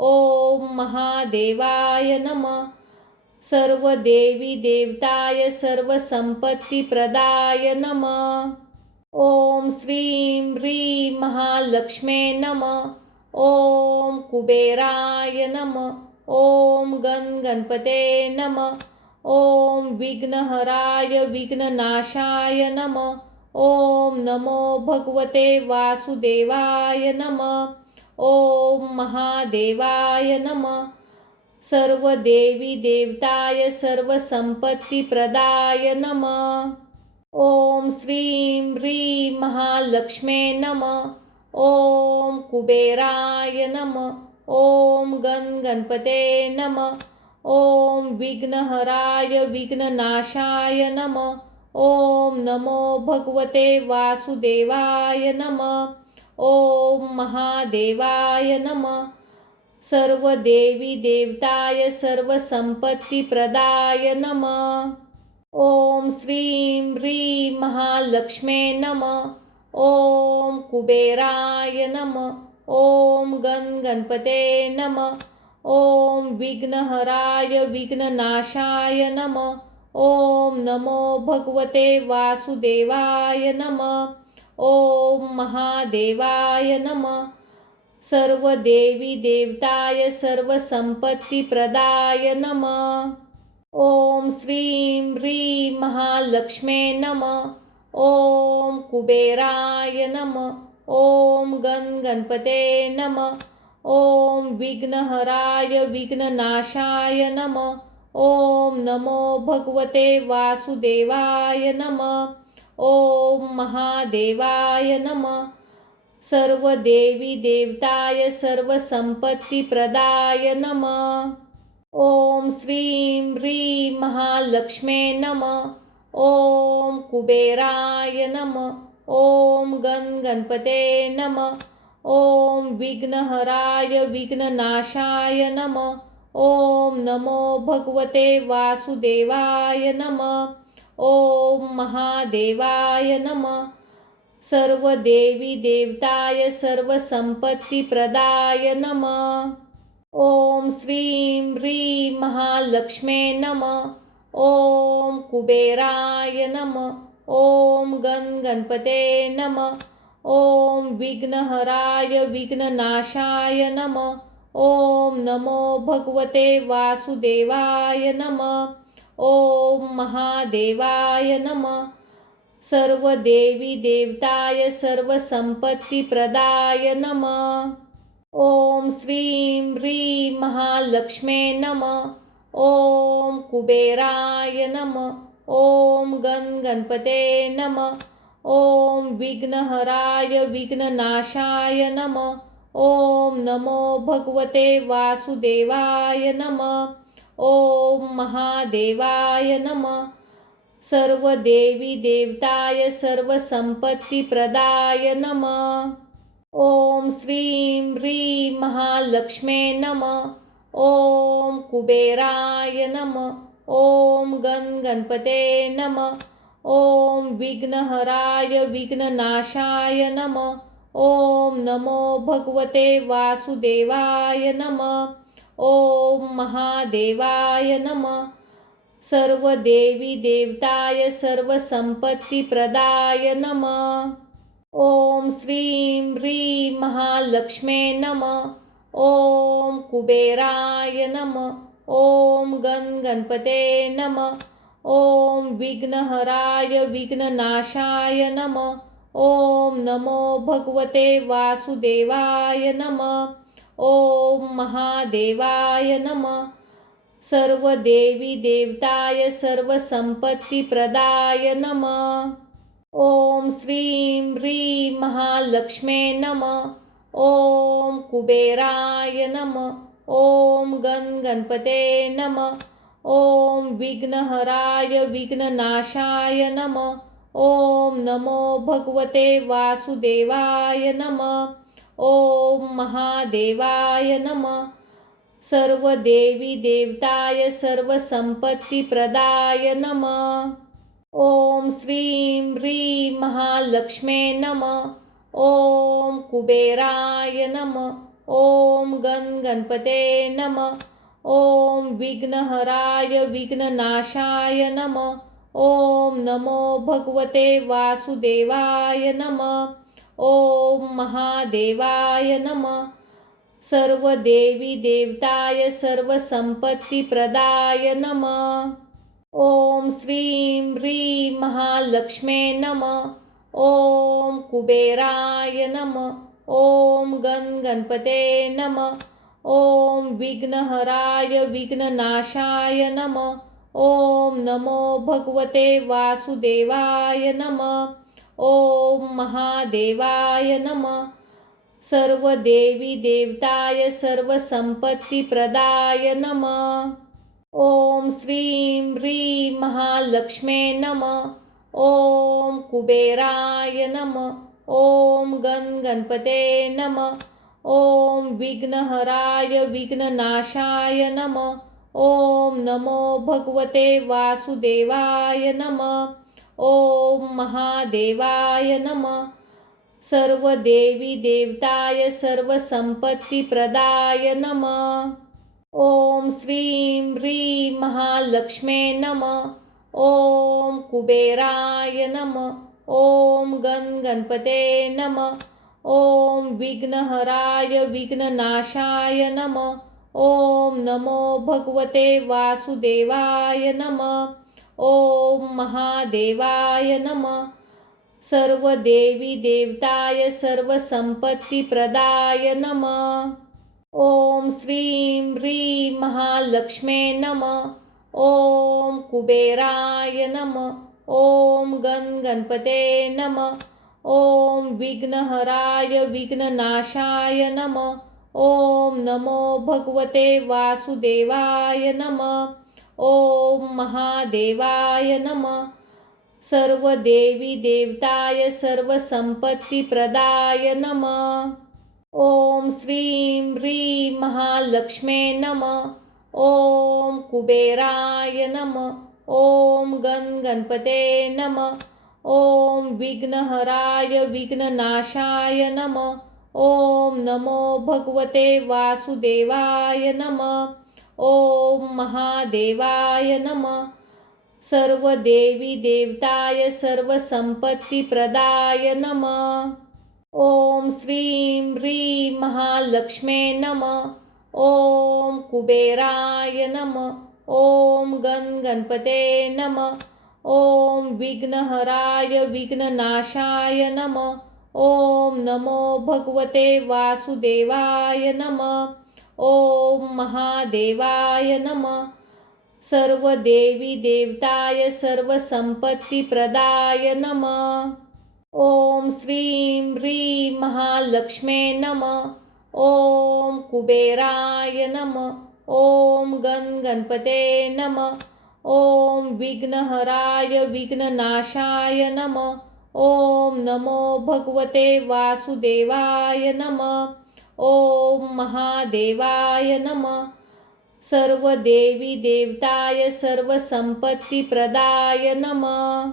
ॐ महादेवाय नमः। सर्व देवी देवताय सर्वसंपत्तिप्रदाय नमः। ॐ श्रीं ह्रीं महालक्ष्मे नमः। ॐ कुबेराय नमः। ॐ गणपते नमः। ॐ विघ्नहराय विघ्ननाशाय नमः। ॐ नमो भगवते वासुदेवाय नमः। ॐ महादेवाय नमः। सर्व देवी देवताय सर्वसंपत्तिप्रदाय नमः। ॐ श्रीं ह्रीं महालक्ष्मे नमः। ॐ कुबेराय नमः। ॐ गणपते नमः। ॐ विघ्नहराय विघ्ननाशाय नमः। ॐ नमो भगवते वासुदेवाय नमः। ॐ महादेवाय नमः। सर्व देवी देवताय सर्वसंपत्तिप्रदाय नमः। ॐ श्रीं ह्रीं महालक्ष्मे नमः। ॐ कुबेराय नमः। ॐ गणपते नमः। ॐ विघ्नहराय विघ्ननाशाय नमः। ॐ नमो भगवते वासुदेवाय नमः। ॐ महादेवाय नमः। सर्व देवी देवताय सर्वसंपत्तिप्रदाय नमः। ॐ श्रीं ह्रीं महालक्ष्मे नमः। ॐ कुबेराय नमः। ॐ गणपते नमः। ॐ विघ्नहराय विघ्ननाशाय नमः। ॐ नमो भगवते वासुदेवाय नमः। ॐ महादेवाय नमः। सर्व देवी देवताय सर्वसंपत्तिप्रदाय नमः। ॐ श्रीं ह्रीं महालक्ष्मे नमः। ॐ कुबेराय नमः। ॐ गणपते नमः। ॐ विघ्नहराय विघ्ननाशाय नमः। ॐ नमो भगवते वासुदेवाय नमः। ॐ महादेवाय नमः। सर्व देवी देवताय सर्वसंपत्तिप्रदाय नमः। ॐ श्रीं ह्रीं महालक्ष्मे नमः। ॐ कुबेराय नमः। ॐ गणपते नमः। ॐ विघ्नहराय विघ्ननाशाय नमः। ॐ नमो भगवते वासुदेवाय नमः। ॐ महादेवाय नमः। सर्व देवी देवताय सर्वसंपत्तिप्रदाय नमः। ओम श्रीं ह्रीं महालक्ष्मे नमः. ओम कुबेराय नमः. ओम गणपते नमः. ओम विघ्नहराय विघ्ननाशाय नमः. ओम नमो भगवते वासुदेवाय नमः. ओम महादेवाय नमः. सर्व देवी देवताय सर्व संपत्ती प्रदाय नमः. ओम श्रीं ह्रीं महालक्ष्मे नमः. ओम कुबेराय नमः. ओम गणपते नमः. ओम विघ्नहराय विघ्ननाशाय नमः. ओम नमो भगवते वासुदेवाय नमः. ओम महादेवाय नमः. सर्व देवी देवताय सर्व संपत्ती प्रदाय नमः. ओम श्रीं ह्रीं महालक्ष्मे नमः. ओम कुबेराय नमः. ओम गणपते नमः. ओम विघ्नहराय विघ्ननाशाय नमः. ओम नमो भगवते वासुदेवाय नमः. ओम महादेवाय नमः. सर्व देवी देवताय सर्व संपत्ती प्रदाय नमः. ओम श्रीं ह्रीं महालक्ष्मे नमः. ओम कुबेराय नमः. ओम गणपते नमः. ओम विघ्नहराय विघ्ननाशाय नमः. ओम नमो भगवते वासुदेवाय नमः. ओम महादेवाय नमः. सर्व देवी देवताय सर्व संपत्ती प्रदाय नमः. ओम श्रीं ह्रीं महालक्ष्मे नमः. ओम कुबेराय नमः. ओम गणपते नमः. ओम विघ्नहराय विघ्ननाशाय नमः. ओम नमो भगवते वासुदेवाय नमः. ओम महादेवाय नमः. सर्व देवी देवताय सर्व संपत्ती प्रदाय नमः. ओम श्रीं ह्रीं महालक्ष्मे नमः. ओम कुबेराय नमः. ओम गणपते नमः. ओम विघ्नहराय विघ्ननाशाय नमः. ओम नमो भगवते वासुदेवाय नमः. ओम महादेवाय नमः. सर्व देवी देवताय सर्व संपत्ती प्रदाय नमः. ओम श्रीं ह्रीं महालक्ष्मे नमः. ओम कुबेराय नमः. ओम गणपते नमः. ओम विघ्नहराय विघ्ननाशाय नमः. ओम नमो भगवते वासुदेवाय नमः. ओम महादेवाय नमः. सर्व देवी देवताय सर्व संपत्ती प्रदाय नमः. ओम श्रीं ह्रीं महालक्ष्मे नमः. ओम कुबेराय नमः. ओम गणपते नमः. ओम विघ्नहराय विघ्ननाशाय नमः. ओम नमो भगवते वासुदेवाय नमः. ओम महादेवाय नमः. सर्व देवी देवताय सर्व संपत्ती प्रदाय नमः. ओम श्रीं ह्रीं महालक्ष्मे नमः. ओम कुबेराय नमः. ओम गणपते नमः. ओम विघ्नहराय विघ्ननाशाय नमः. ओम नमो भगवते वासुदेवाय नमः. ओम महादेवाय नमः. सर्व देवी देवताय सर्व संपत्ती प्रदाय नमः. ओम श्रीं ह्रीं महालक्ष्मे नमः. ओम कुबेराय नमः. ओम गणपते नमः. ओम विघ्नहराय विघ्ननाशाय नमः. ओम नमो भगवते वासुदेवाय नमः. ओम महादेवाय नमः. सर्व देवी देवताय सर्व संपत्ती प्रदाय नमः. ओम श्रीं ह्रीं महालक्ष्मे नमः. ओम कुबेराय नमः. ओम गणपते नमः. ओम विघ्नहराय विघ्ननाशाय नमः. ओम नमो भगवते वासुदेवाय नमः. ओम महादेवाय नमः. सर्व देवी देवताय सर्व संपत्ती प्रदाय नमः. ओम श्रीं ह्रीं महालक्ष्मे नमः. ओम कुबेराय नमः. ओम गणपते नमः. ओम विघ्नहराय विघ्ननाशाय नमः. ओम नमो भगवते वासुदेवाय नमः. ओम महादेवाय नमः. सर्व देवी देवताय सर्व संपत्ती प्रदाय नमः.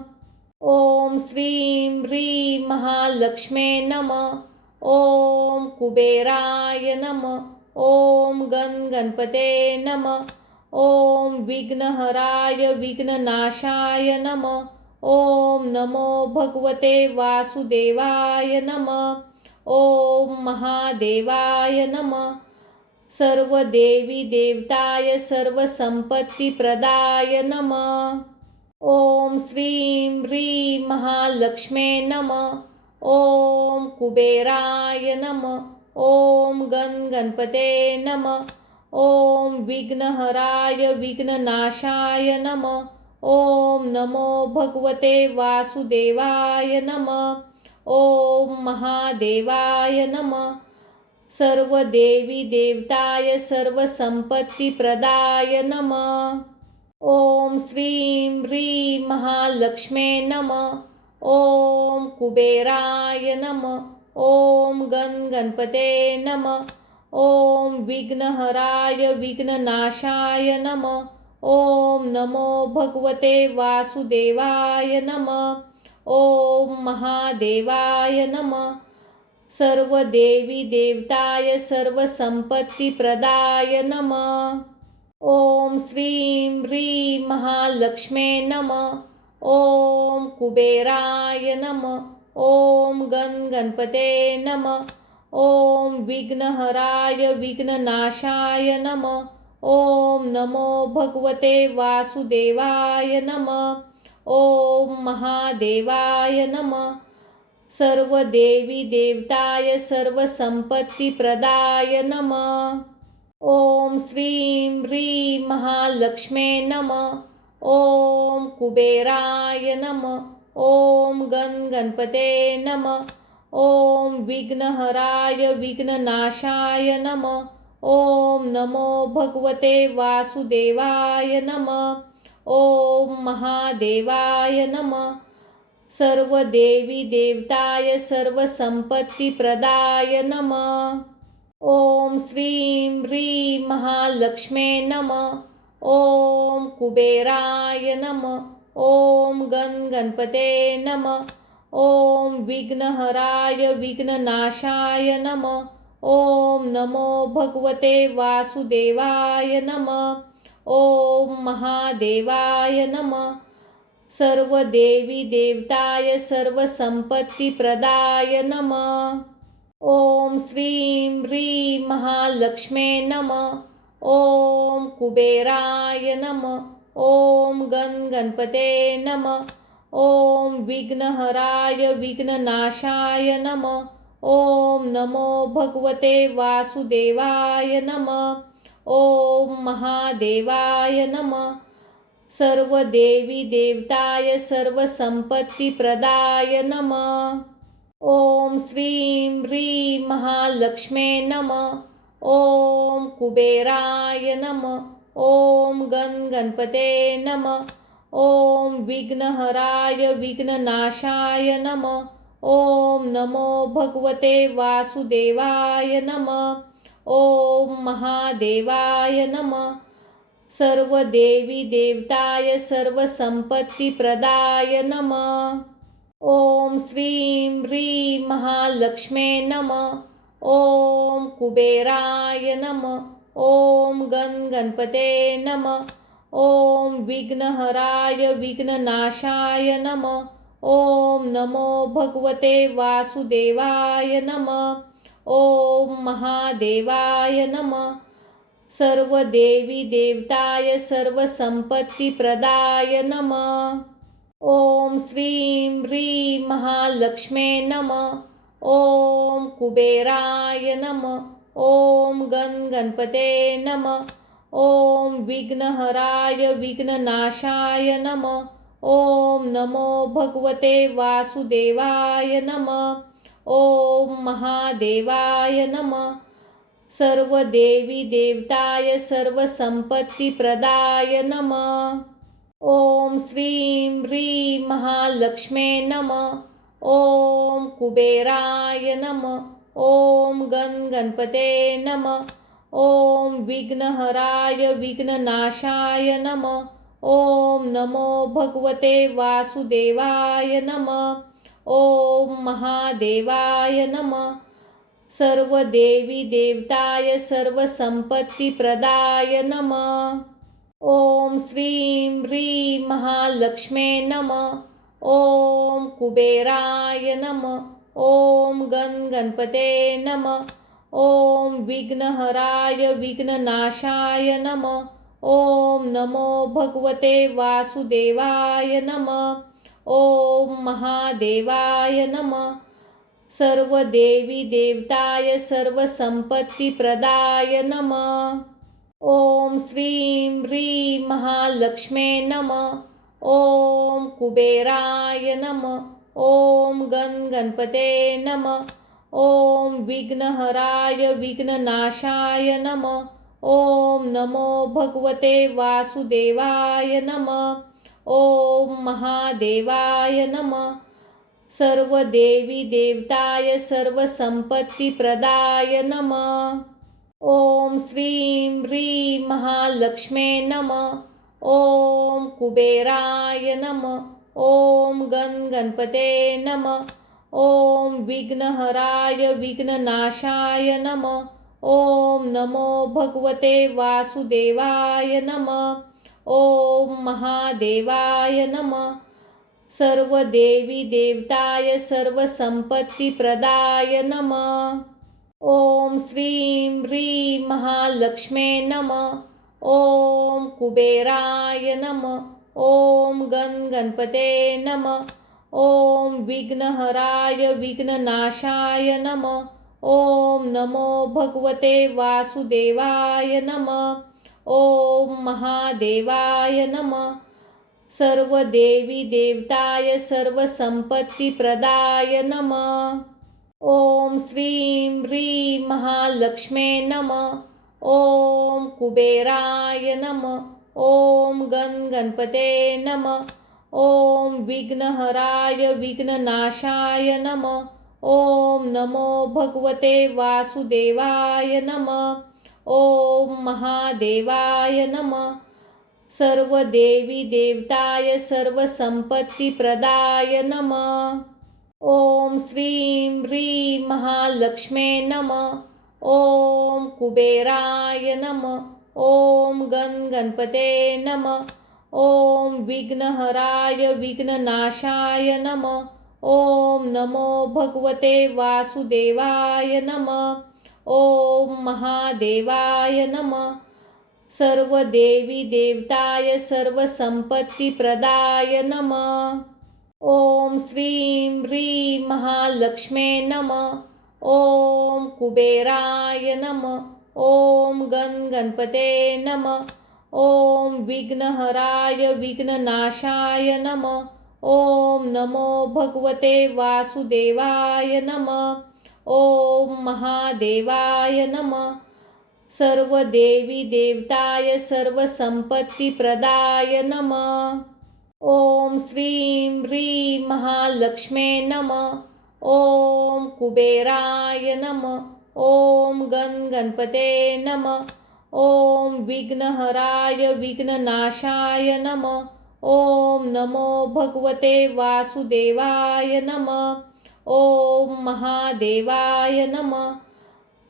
ओम श्रीं ह्रीं महालक्ष्मे नमः. ओम कुबेराय नमः. ओम गणपते नमः. ओम विघ्नहराय विघ्ननाशाय नमः. ओम नमो भगवते वासुदेवाय नमः. ओम महादेवाय नमः. सर्व देवी देवताय सर्व संपत्ती प्रदाय नमः. ओम श्रीं ह्रीं महालक्ष्मे नमः. ओम कुबेराय नमः. ओम गणपते नमः. ओम विघ्नहराय विघ्ननाशाय नमः. ओम नमो भगवते वासुदेवाय नमः. ओम महादेवाय नमः. सर्व देवी देवताय सर्व संपत्ती प्रदाय नमः. ओम श्रीं ह्रीं महालक्ष्मे नमः. ओम कुबेराय नमः. ओम गणपते नमः. ओम विघ्नहराय विघ्ननाशाय नमः. ओम नमो भगवते वासुदेवाय नमः. ओम महादेवाय नमः. सर्व देवी देवताय सर्व संपत्ती प्रदाय नमः. ओम श्रीं ह्रीं महालक्ष्मे नमः. ओम कुबेराय नमः. ओम गणपते नमः. ओम विघ्नहराय विघ्ननाशाय नमः. ओम नमो भगवते वासुदेवाय नमः. ओम महादेवाय नमः. सर्व देवी देवताय सर्व संपत्ती प्रदाय नमः. ओम श्रीं ह्रीं महालक्ष्मे नमः. ओम कुबेराय नमः. ओम गणपते नमः. ओम विघ्नहराय विघ्ननाशाय नमः. ओम नमो भगवते वासुदेवाय नमः. ओम महादेवाय नमः. सर्व देवी देवताय सर्व संपत्ती प्रदाय नमः. ओम श्रीं ह्रीं महालक्ष्मे नमः. ओम कुबेराय नमः. ओम गणपते नमः. ओम विघ्नहराय विघ्ननाशाय नमः. ओम नमो भगवते वासुदेवाय नमः. ओम महादेवाय नमः. सर्व देवी देवताय सर्व संपत्ती प्रदाय नमः. ओम श्रीं ह्रीं महालक्ष्मे नमः. ओम कुबेराय नमः. ओम गणपते नमः. ओम विघ्नहराय विघ्ननाशाय नमः. ओम नमो भगवते वासुदेवाय नमः. ओम महादेवाय नमः. सर्व देवी देवताय सर्व संपत्ती प्रदाय नमः. ओम श्रीं ह्रीं महालक्ष्मे नमः. ओम कुबेराय नमः. ओम गणपते नमः. ओम विघ्नहराय विघ्ननाशाय नमः. ओम नमो भगवते वासुदेवाय नमः. ओम महादेवाय नमः. सर्व देवी देवताय सर्व संपत्ती प्रदाय नमः. ओम श्रीं ह्रीं महालक्ष्मे नमः. ओम कुबेराय नमः. ओम गणपते नमः. ओम विघ्नहराय विघ्ननाशाय नमः. ओम नमो भगवते वासुदेवाय नमः. ओम महादेवाय नमः. सर्व देवी देवताय सर्व संपत्ती प्रदाय नमः. ओम श्रीं ह्रीं महालक्ष्मे नमः. ओम कुबेराय नमः. ओम गणपते नमः. ओम विघ्नहराय विघ्ननाशाय नमः. ओम नमो भगवते वासुदेवाय नमः. ओम महादेवाय नमः. सर्व देवी देवताय सर्व संपत्ती प्रदाय नमः. ओम श्रीं ह्रीं महालक्ष्मे नमः. ओम कुबेराय नमः. ओम गणपते नमः. ओम विघ्नहराय विघ्ननाशाय नमः. ओम नमो भगवते वासुदेवाय नमः. ओम महादेवाय नमः. सर्व देवी देवताय सर्व संपत्ती प्रदाय नमः. ओम श्रीं ह्रीं महालक्ष्मे नमः. ओम कुबेराय नमः. ओम गणपते नमः. ओम विघ्नहराय विघ्ननाशाय नमः. ओम नमो भगवते वासुदेवाय नमः. ओम महादेवाय नमः. सर्व देवी देवताय सर्व संपत्ती प्रदाय नमः. ओम श्रीं ह्रीं महालक्ष्मे नमः. ओम कुबेराय नमः. ओम गणपते नमः. ओम विघ्नहराय विघ्ननाशाय नमः. ओम नमो भगवते वासुदेवाय नमः. ओम महादेवाय नमः. सर्व देवी देवताय सर्व संपत्ती प्रदाय नमः. ओम श्रीं ह्रीं महालक्ष्मे नमः. ओम कुबेराय नमः. ओम गणपते नमः. ओम विघ्नहराय विघ्ननाशाय नमः. ओम नमो भगवते वासुदेवाय नमः. ओम महादेवाय नमः. सर्व देवी देवताय सर्व संपत्ती प्रदाय नमः. ओम श्रीं ह्रीं महालक्ष्मे नमः. ओम कुबेराय नमः. ओम गणपते नमः. ओम विघ्नहराय विघ्ननाशाय नमः. ओम नमो भगवते वासुदेवाय नमः. ओम महादेवाय नमः. सर्व देवी देवताय सर्व संपत्ती प्रदाय नमः. ओम श्रीं ह्रीं महालक्ष्मे नमः. ओम कुबेराय नमः. ओम गणपते नमः. ओम विघ्नहराय विघ्ननाशाय नमः. ओम नमो भगवते वासुदेवाय नमः. ओम महादेवाय नमः. सर्व देवी देवताय सर्व संपत्ती प्रदाय नमः. ओम श्रीं ह्रीं महालक्ष्मे नमः. ओम कुबेराय नमः. ओम गणपते नमः. ओम विघ्नहराय विघ्ननाशाय नमः. ओम नमो भगवते वासुदेवाय नमः. ओम महादेवाय नमः. सर्व देवी देवताय सर्व संपत्ती प्रदाय नमः. ओम श्रीं ह्रीं महालक्ष्मे नमः. ओम कुबेराय नमः. ओम गणपते नमः. ओम विघ्नहराय विघ्ननाशाय नमः. ओम नमो भगवते वासुदेवाय नमः. ओम महादेवाय नमः. सर्व देवी देवताय सर्व संपत्ती प्रदाय नमः. ओम श्रीं ह्रीं महालक्ष्मे नमः. ओम कुबेराय नमः. ओम गणपते नमः. ओम विघ्नहराय विघ्ननाशाय नमः. ओम नमो भगवते वासुदेवाय नमः. ओम महादेवाय नमः.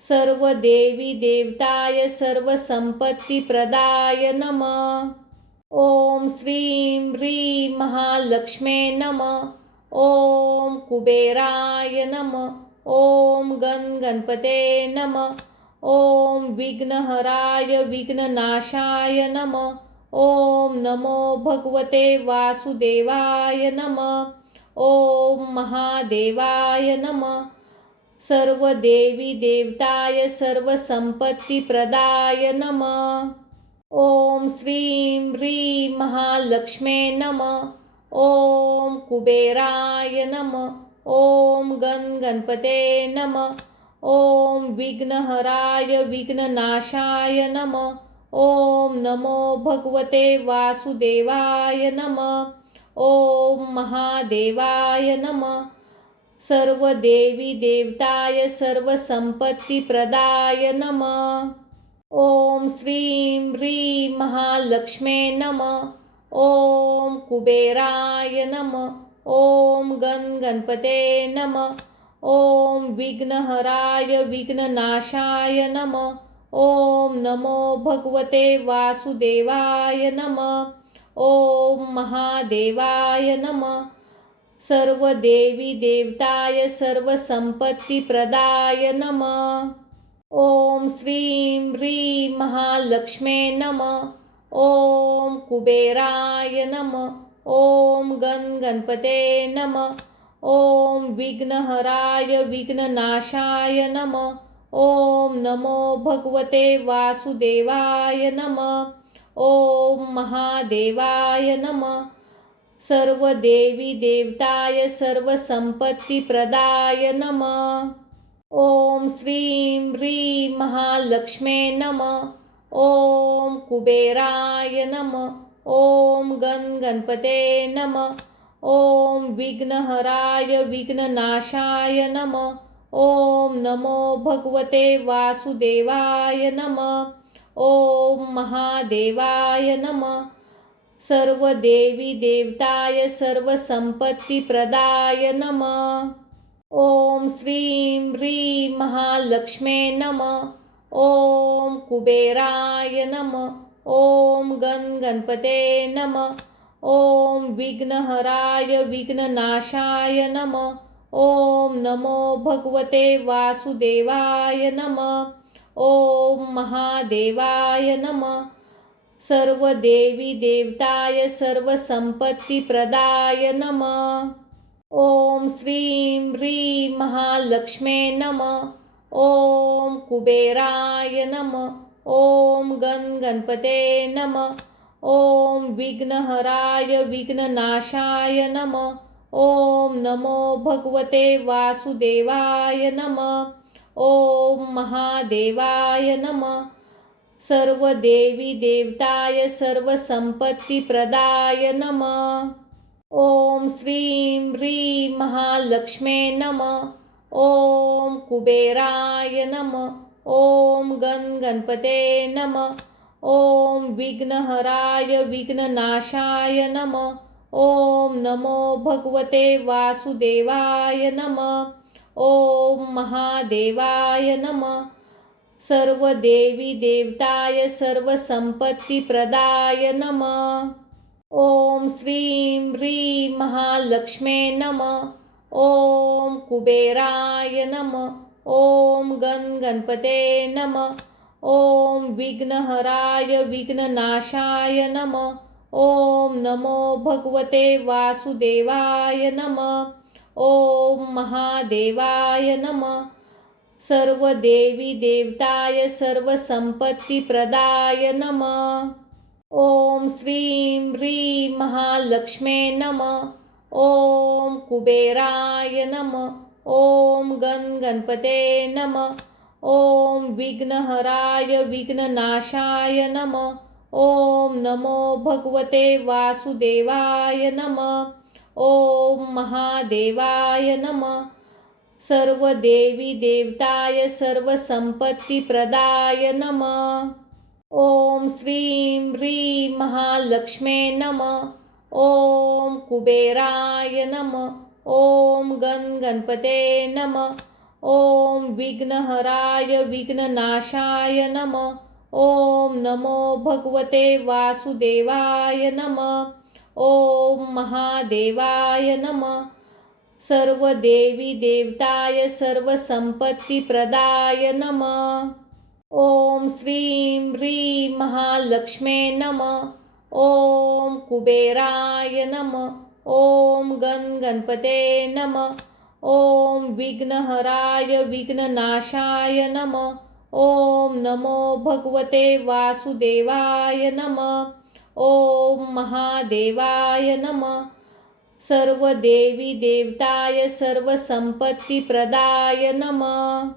सर्व देवी देवताय सर्व संपत्ती प्रदाय नमः. ओम श्रीं ह्रीं महालक्ष्मे नमः. ओम कुबेराय नमः. ओम गणपते नमः. ओम विघ्नहराय विघ्ननाशाय नमः. ओम नमो भगवते वासुदेवाय नमः. ओम महादेवाय नमः. सर्व देवी देवताय सर्व संपत्ती प्रदाय नमः। ओम श्रीं ह्रीं महालक्ष्मे नमः। ओम कुबेराय नमः। ओम गणपते नमः। ओम विघ्नहराय विघ्ननाशाय नमः। ओम नमो भगवते वासुदेवाय नमः। ओम महादेवाय नमः। सर्व देवी देवताय सर्व संपत्ती प्रदाय नमः। ओम श्रीं ह्रीं महालक्ष्मे नमः। ओम कुबेराय नमः। ओम गणपते नमः। ओम विघ्नहराय विघ्ननाशाय नमः। ओम नमो भगवते वासुदेवाय नमः। ओम महादेवाय नमः। सर्व देवी देवताय सर्व संपत्ती प्रदाय नमः। ओम श्रीं ह्रीं महालक्ष्मे नमः। ओम कुबेराय नमः। ओम गणपते नमः। ओम विघ्नहराय विघ्ननाशाय नमः। ओम नमो भगवते वासुदेवाय नमः। ओम महादेवाय नमः। सर्व देवी देवताय सर्व संपत्ती प्रदाय नमः। ओम श्रीं ह्रीं महालक्ष्मे नमः। ओम कुबेराय नमः। ओम गणपते नमः। ओम विघ्नहराय विघ्ननाशाय नमः। ओम नमो भगवते वासुदेवाय नमः। ओम महादेवाय नमः। सर्व देवी देवताय सर्व संपत्ती प्रदाय नमः। ओम श्रीं ह्रीं महालक्ष्मे नमः। ओम कुबेराय नमः। ओम गणपते नमः। ओम विघ्नहराय विघ्ननाशाय नमः। ओम नमो भगवते वासुदेवाय नमः। ओम महादेवाय नमः। सर्व देवी देवताय सर्व संपत्ती प्रदाय नमः। ओम श्रीं ह्रीं महालक्ष्मे नमः। ओम कुबेराय नमः। ओम गणपते नमः। ओम विघ्नहराय विघ्ननाशाय नमः। ओम नमो भगवते वासुदेवाय नमः। ओम महादेवाय नमः। सर्व देवी देवताय सर्व संपत्ती प्रदाय नमः। ओम श्रीं ह्रीं महालक्ष्मे नमः। ओम कुबेराय नमः। ओम गणपते नमः। ओम विघ्नहराय विघ्ननाशाय नमः। ओम नमो भगवते वासुदेवाय नमः। ओम महादेवाय नमः। सर्व देवी देवताय सर्व संपत्ती प्रदाय नमः। ओम श्रीं ह्रीं महालक्ष्मे नमः। ओम कुबेराय नमः। ओम गणपते नमः। ओम विघ्नहराय विघ्ननाशाय नमः। ओम नमो भगवते वासुदेवाय नमः। ओम महादेवाय नमः। सर्व देवी देवताय सर्व संपत्ती प्रदाय नमः। ओम श्रीं ह्रीं महालक्ष्मे नमः। ओम कुबेराय नमः। ओम गणपते नमः। ओम विघ्नहराय विघ्ननाशाय नमः। ओम नमो भगवते वासुदेवाय नमः। ओम महादेवाय नमः। सर्व देवी देवताय सर्व संपत्ती प्रदाय नमः। ओम श्रीं ह्रीं महालक्ष्मे नमः। ओम कुबेराय नमः। ओम गणपते नमः। ओम विघ्नहराय विघ्ननाशाय नमः। ओम नमो भगवते वासुदेवाय नमः। ओम महादेवाय नमः। सर्व देवी देवताय सर्व संपत्ती प्रदाय नमः। ओम श्रीं ह्रीं महालक्ष्मे नमः। ओम कुबेराय नमः। ओम गणपते नमः। ॐ विघ्नहराय विघ्ननाशाय नमः। ॐ नमो भगवते वासुदेवाय नमः। ॐ महादेवाय नमः। सर्व देवी देवताय सर्वसंपत्तिप्रदाय नमः।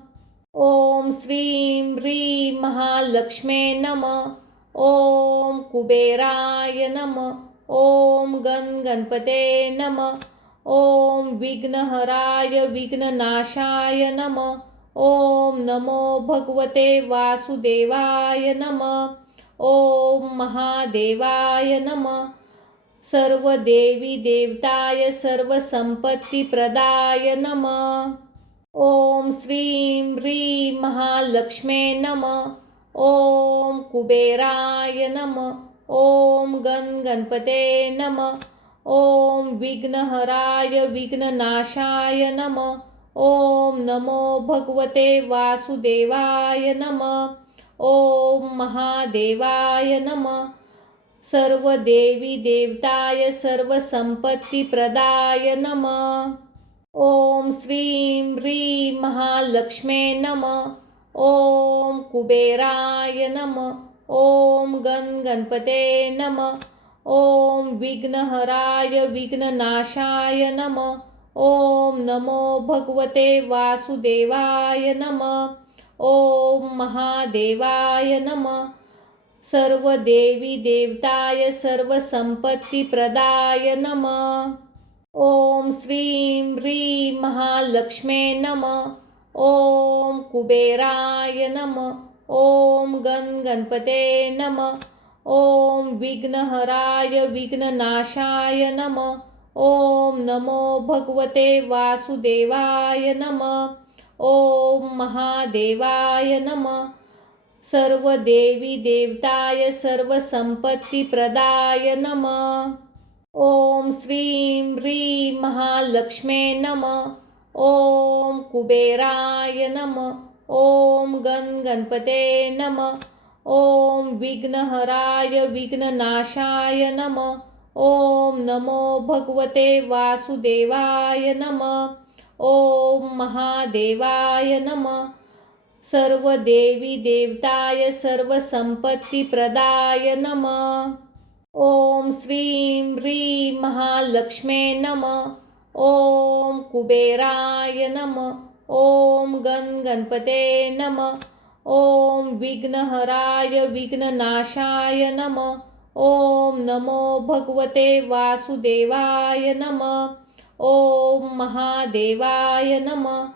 ॐ श्रीं ह्रीं महालक्ष्मे नमः। ॐ कुबेराय नमः। ॐ गणपते नमः। ॐ विघ्नहराय विघ्ननाशाय नमः। ॐ नमो भगवते वासुदेवाय नमः। ॐ महादेवाय नमः। सर्व देवी देवताय सर्वसंपत्तिप्रदाय नमः। ॐ श्रीं ह्रीं महालक्ष्मे नमः। ॐ कुबेराय नमः। ॐ गणपते नमः। ॐ विघ्नहराय विघ्ननाशाय नमः। ॐ नमो भगवते वासुदेवाय नमः। ॐ महादेवाय नमः। सर्व देवी देवताय सर्वसंपत्तिप्रदाय नमः। ॐ श्रीं ह्रीं महालक्ष्मे नमः। ॐ कुबेराय नमः। ॐ गणपते नमः। ॐ विघ्नहराय विघ्ननाशाय नमः। ॐ नमो भगवते वासुदेवाय नमः। ॐ महादेवाय नमः। सर्व देवी देवताय सर्वसंपत्तिप्रदाय नमः। ॐ श्रीं ह्रीं महालक्ष्मे नमः। ॐ कुबेराय नमः। ॐ गणपते नमः। ॐ विघ्नहराय विघ्ननाशाय नमः। ॐ नमो भगवते वासुदेवाय नमः। ॐ महादेवाय नमः। सर्व देवी देवताय सर्वसंपत्तिप्रदाय नमः। ॐ श्रीं ह्रीं महालक्ष्मे नमः। ॐ कुबेराय नमः। ॐ गणपते नमः। ॐ विघ्नहराय विघ्ननाशाय नमः। ॐ नमो भगवते वासुदेवाय नमः। ॐ महादेवाय नमः। सर्व देवी देवताय सर्वसंपत्तिप्रदाय नमः। ॐ श्रीं ह्रीं महालक्ष्मे नमः। ॐ कुबेराय नमः। ॐ गणपते नमः। ॐ विघ्नहराय विघ्ननाशाय नमः। ॐ नमो भगवते वासुदेवाय नमः। ॐ महादेवाय नमः।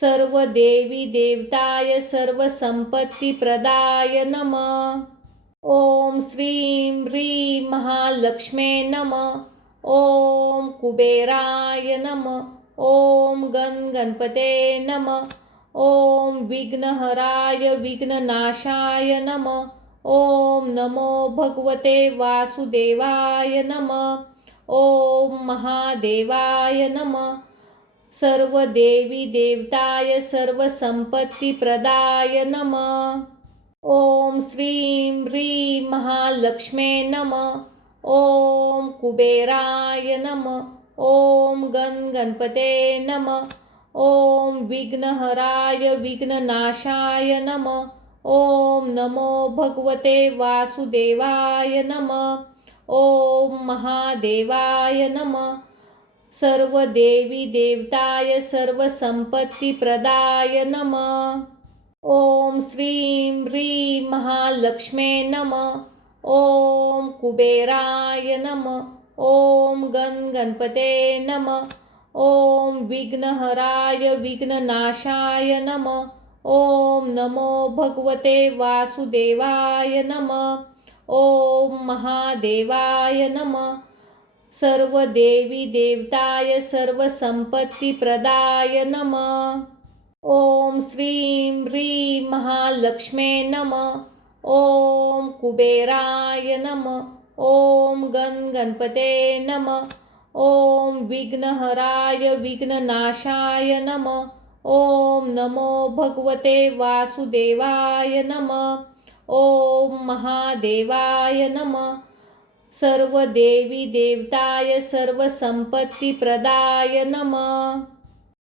सर्व देवी देवताय सर्वसंपत्तिप्रदाय नमः। ॐ श्रीं ह्रीं महालक्ष्मे नमः। ॐ कुबेराय नमः। ॐ गणपते नमः। ॐ विघ्नहराय विघ्ननाशाय नमः। ॐ नमो भगवते वासुदेवाय नमः। ॐ महादेवाय नमः। सर्व देवी देवताय सर्वसंपत्तिप्रदाय नमः। ॐ श्रीं ह्रीं महालक्ष्मे नमः। ॐ कुबेराय नमः। ॐ गणपते नमः। ॐ विघ्नहराय विघ्ननाशाय नमः। ॐ नमो भगवते वासुदेवाय नमः। ॐ महादेवाय नमः। सर्व देवी देवताय सर्वसंपत्तिप्रदाय नमः। ॐ श्रीं ह्रीं महालक्ष्मे नमः। ॐ कुबेराय नमः। ॐ गणपते नमः। ॐ विघ्नहराय विघ्ननाशाय नमः। ॐ नमो भगवते वासुदेवाय नमः। ॐ महादेवाय नमः। सर्व देवी देवताय सर्वसंपत्तिप्रदाय नमः। ॐ श्रीं ह्रीं महालक्ष्मे नमः। ॐ कुबेराय नमः। ॐ गणपते नमः। ॐ विघ्नहराय विघ्ननाशाय नमः। ॐ नमो भगवते वासुदेवाय नमः। ॐ महादेवाय नमः। सर्व देवी देवताय सर्वसंपत्तिप्रदाय नमः।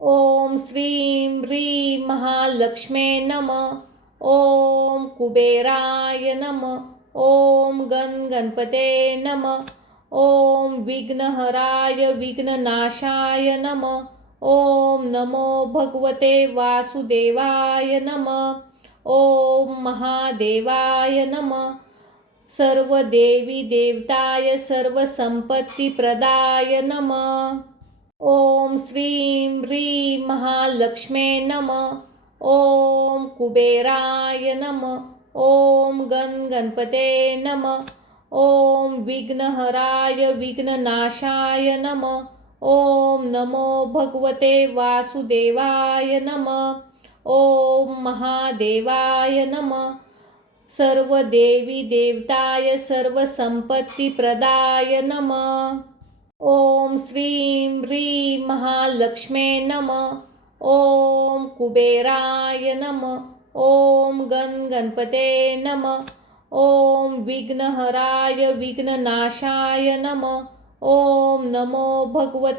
ओम श्रीं ह्रीं महालक्ष्मे नमः. ओम कुबेराय नमः. ओम गणपते नमः. ओम विघ्नहराय विघ्ननाशाय नमः. ओम नमो भगवते वासुदेवाय नमः. ओम महादेवाय नमः. सर्व देवी देवताय सर्व संपत्ती प्रदाय नमः. ओम श्रीं ह्रीं महालक्ष्मे नमः. ओम कुबेराय नमः. ओम गणपते नमः. ओम विघ्नहराय विघ्ननाशाय नमः. ओम नमो भगवते वासुदेवाय नमः. ओम महादेवाय नमः. सर्व देवी देवताय सर्व संपत्ती प्रदाय नमः. ओम श्रीं ह्रीं महालक्ष्मे नमः. ओम कुबेराय नमः. ओम गणपते नमः. ओम विघ्नहराय विघ्ननाशाय नमः. ओम नमो भगवते